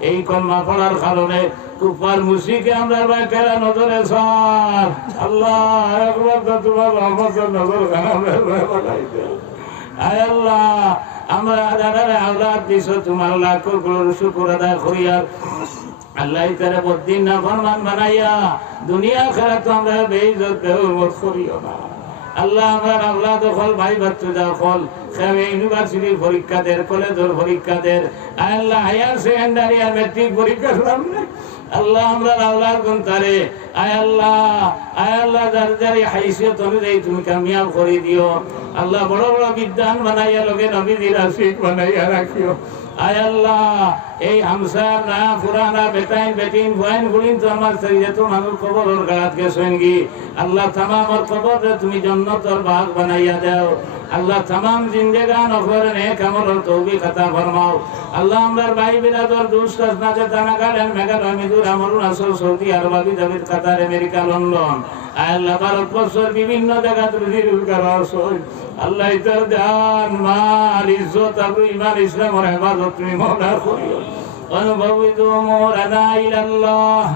এই কালেমা পড়ার কারণে কুফার মুশরিকে আমরা বাকেরা নজরে সার আল্লাহ একবার তো তোমার রহমতের নজর খানা বানাইতে আয় আল্লাহ আমরা যারা আওলাদ দিছো তোমার লাখ কোটি শুকর আদায় করি আর আল্লাহ তাআলা বদিন না ফরমান বানাইয়া দুনিয়া আখিরাত আমরা বেইজ্জত বেহুরমত করিও না আল্লাহ আমার আল্লাহ দখল ভাই বাচ্চা ফল ইউনিভার্সিটির পরীক্ষা দের কলেজের পরীক্ষা দের আল্লাহ হায়ার সেকেন্ডারি আর মেট্রিক পরীক্ষা সামনে আল্লাহ আমরা আল্লাহর গুণ তারে আয় আল্লাহ যার যার হাইসিয়ত অনুযায়ী তুমি কামিয়াব করে দিও আল্লাহ বড় বড় বিদ্যান বানাইয়া লোকে নবীদের আশিক বানাইয়া রাখিও আয় আল্লাহ এই হামসার না পুরানা বেটাইন বেটিন বয়ান গুলিন তো আমার শরীরে তো মানুষ কবর ওর গাড়াত গেছেন কি আল্লাহ তামাম ওর কবর তুমি জন্নতর বাগ বানাইয়া দাও আল্লাহ তামাম জিন্দেগান ওপরে নেক আমলের তৌফিক আতা ফরমাও আল্লাহ আমরার ভাই বিরাদর দুষ্ট আসনাতে তানাগালেন মেঘালয় মিজোরাম অরুণাচল সৌদি আরব আবু ধাবি কাতার আমেরিকা লন্ডন আল্লাহ ভারতবর্ষের বিভিন্ন জায়গা তুমি আল্লাহ ইতার জান মাল ইজ্জত আবু ইমান ইসলামের হেফাজত তুমি মওলা করিও অনুভবিত মোরানা ইলাল্লাহ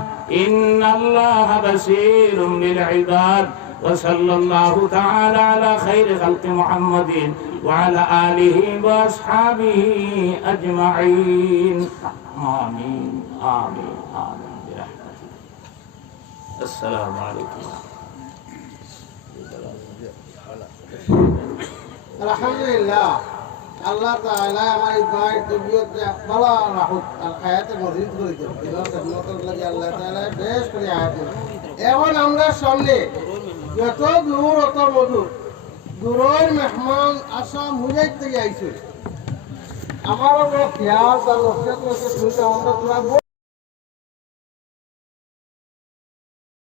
ইন্নাল্লাহা বাসীরুম বিল ইবাদ وصلى الله تعالى على خير خلق محمد وعلى آله وأصحابه أجمعين آمين آمين آمين برحمته السلام عليكم আলহামদুলিল্লাহ আল্লাহ তাআলা আমার এই গায়ের তবিয়ত ভালো রাখুক আর হায়াতে মজবুত করে দেন দিনের খেদমতের লাগি আল্লাহ তাআলা বেশ করে হায়াত দেন এখন আমরা সামনে যত দূর অত মধুর দূরের মেহমান আসা মুজাহিদ থেকে আইছে আমার খেয়াল তার লক্ষ্য শুনতে আমরা তোরা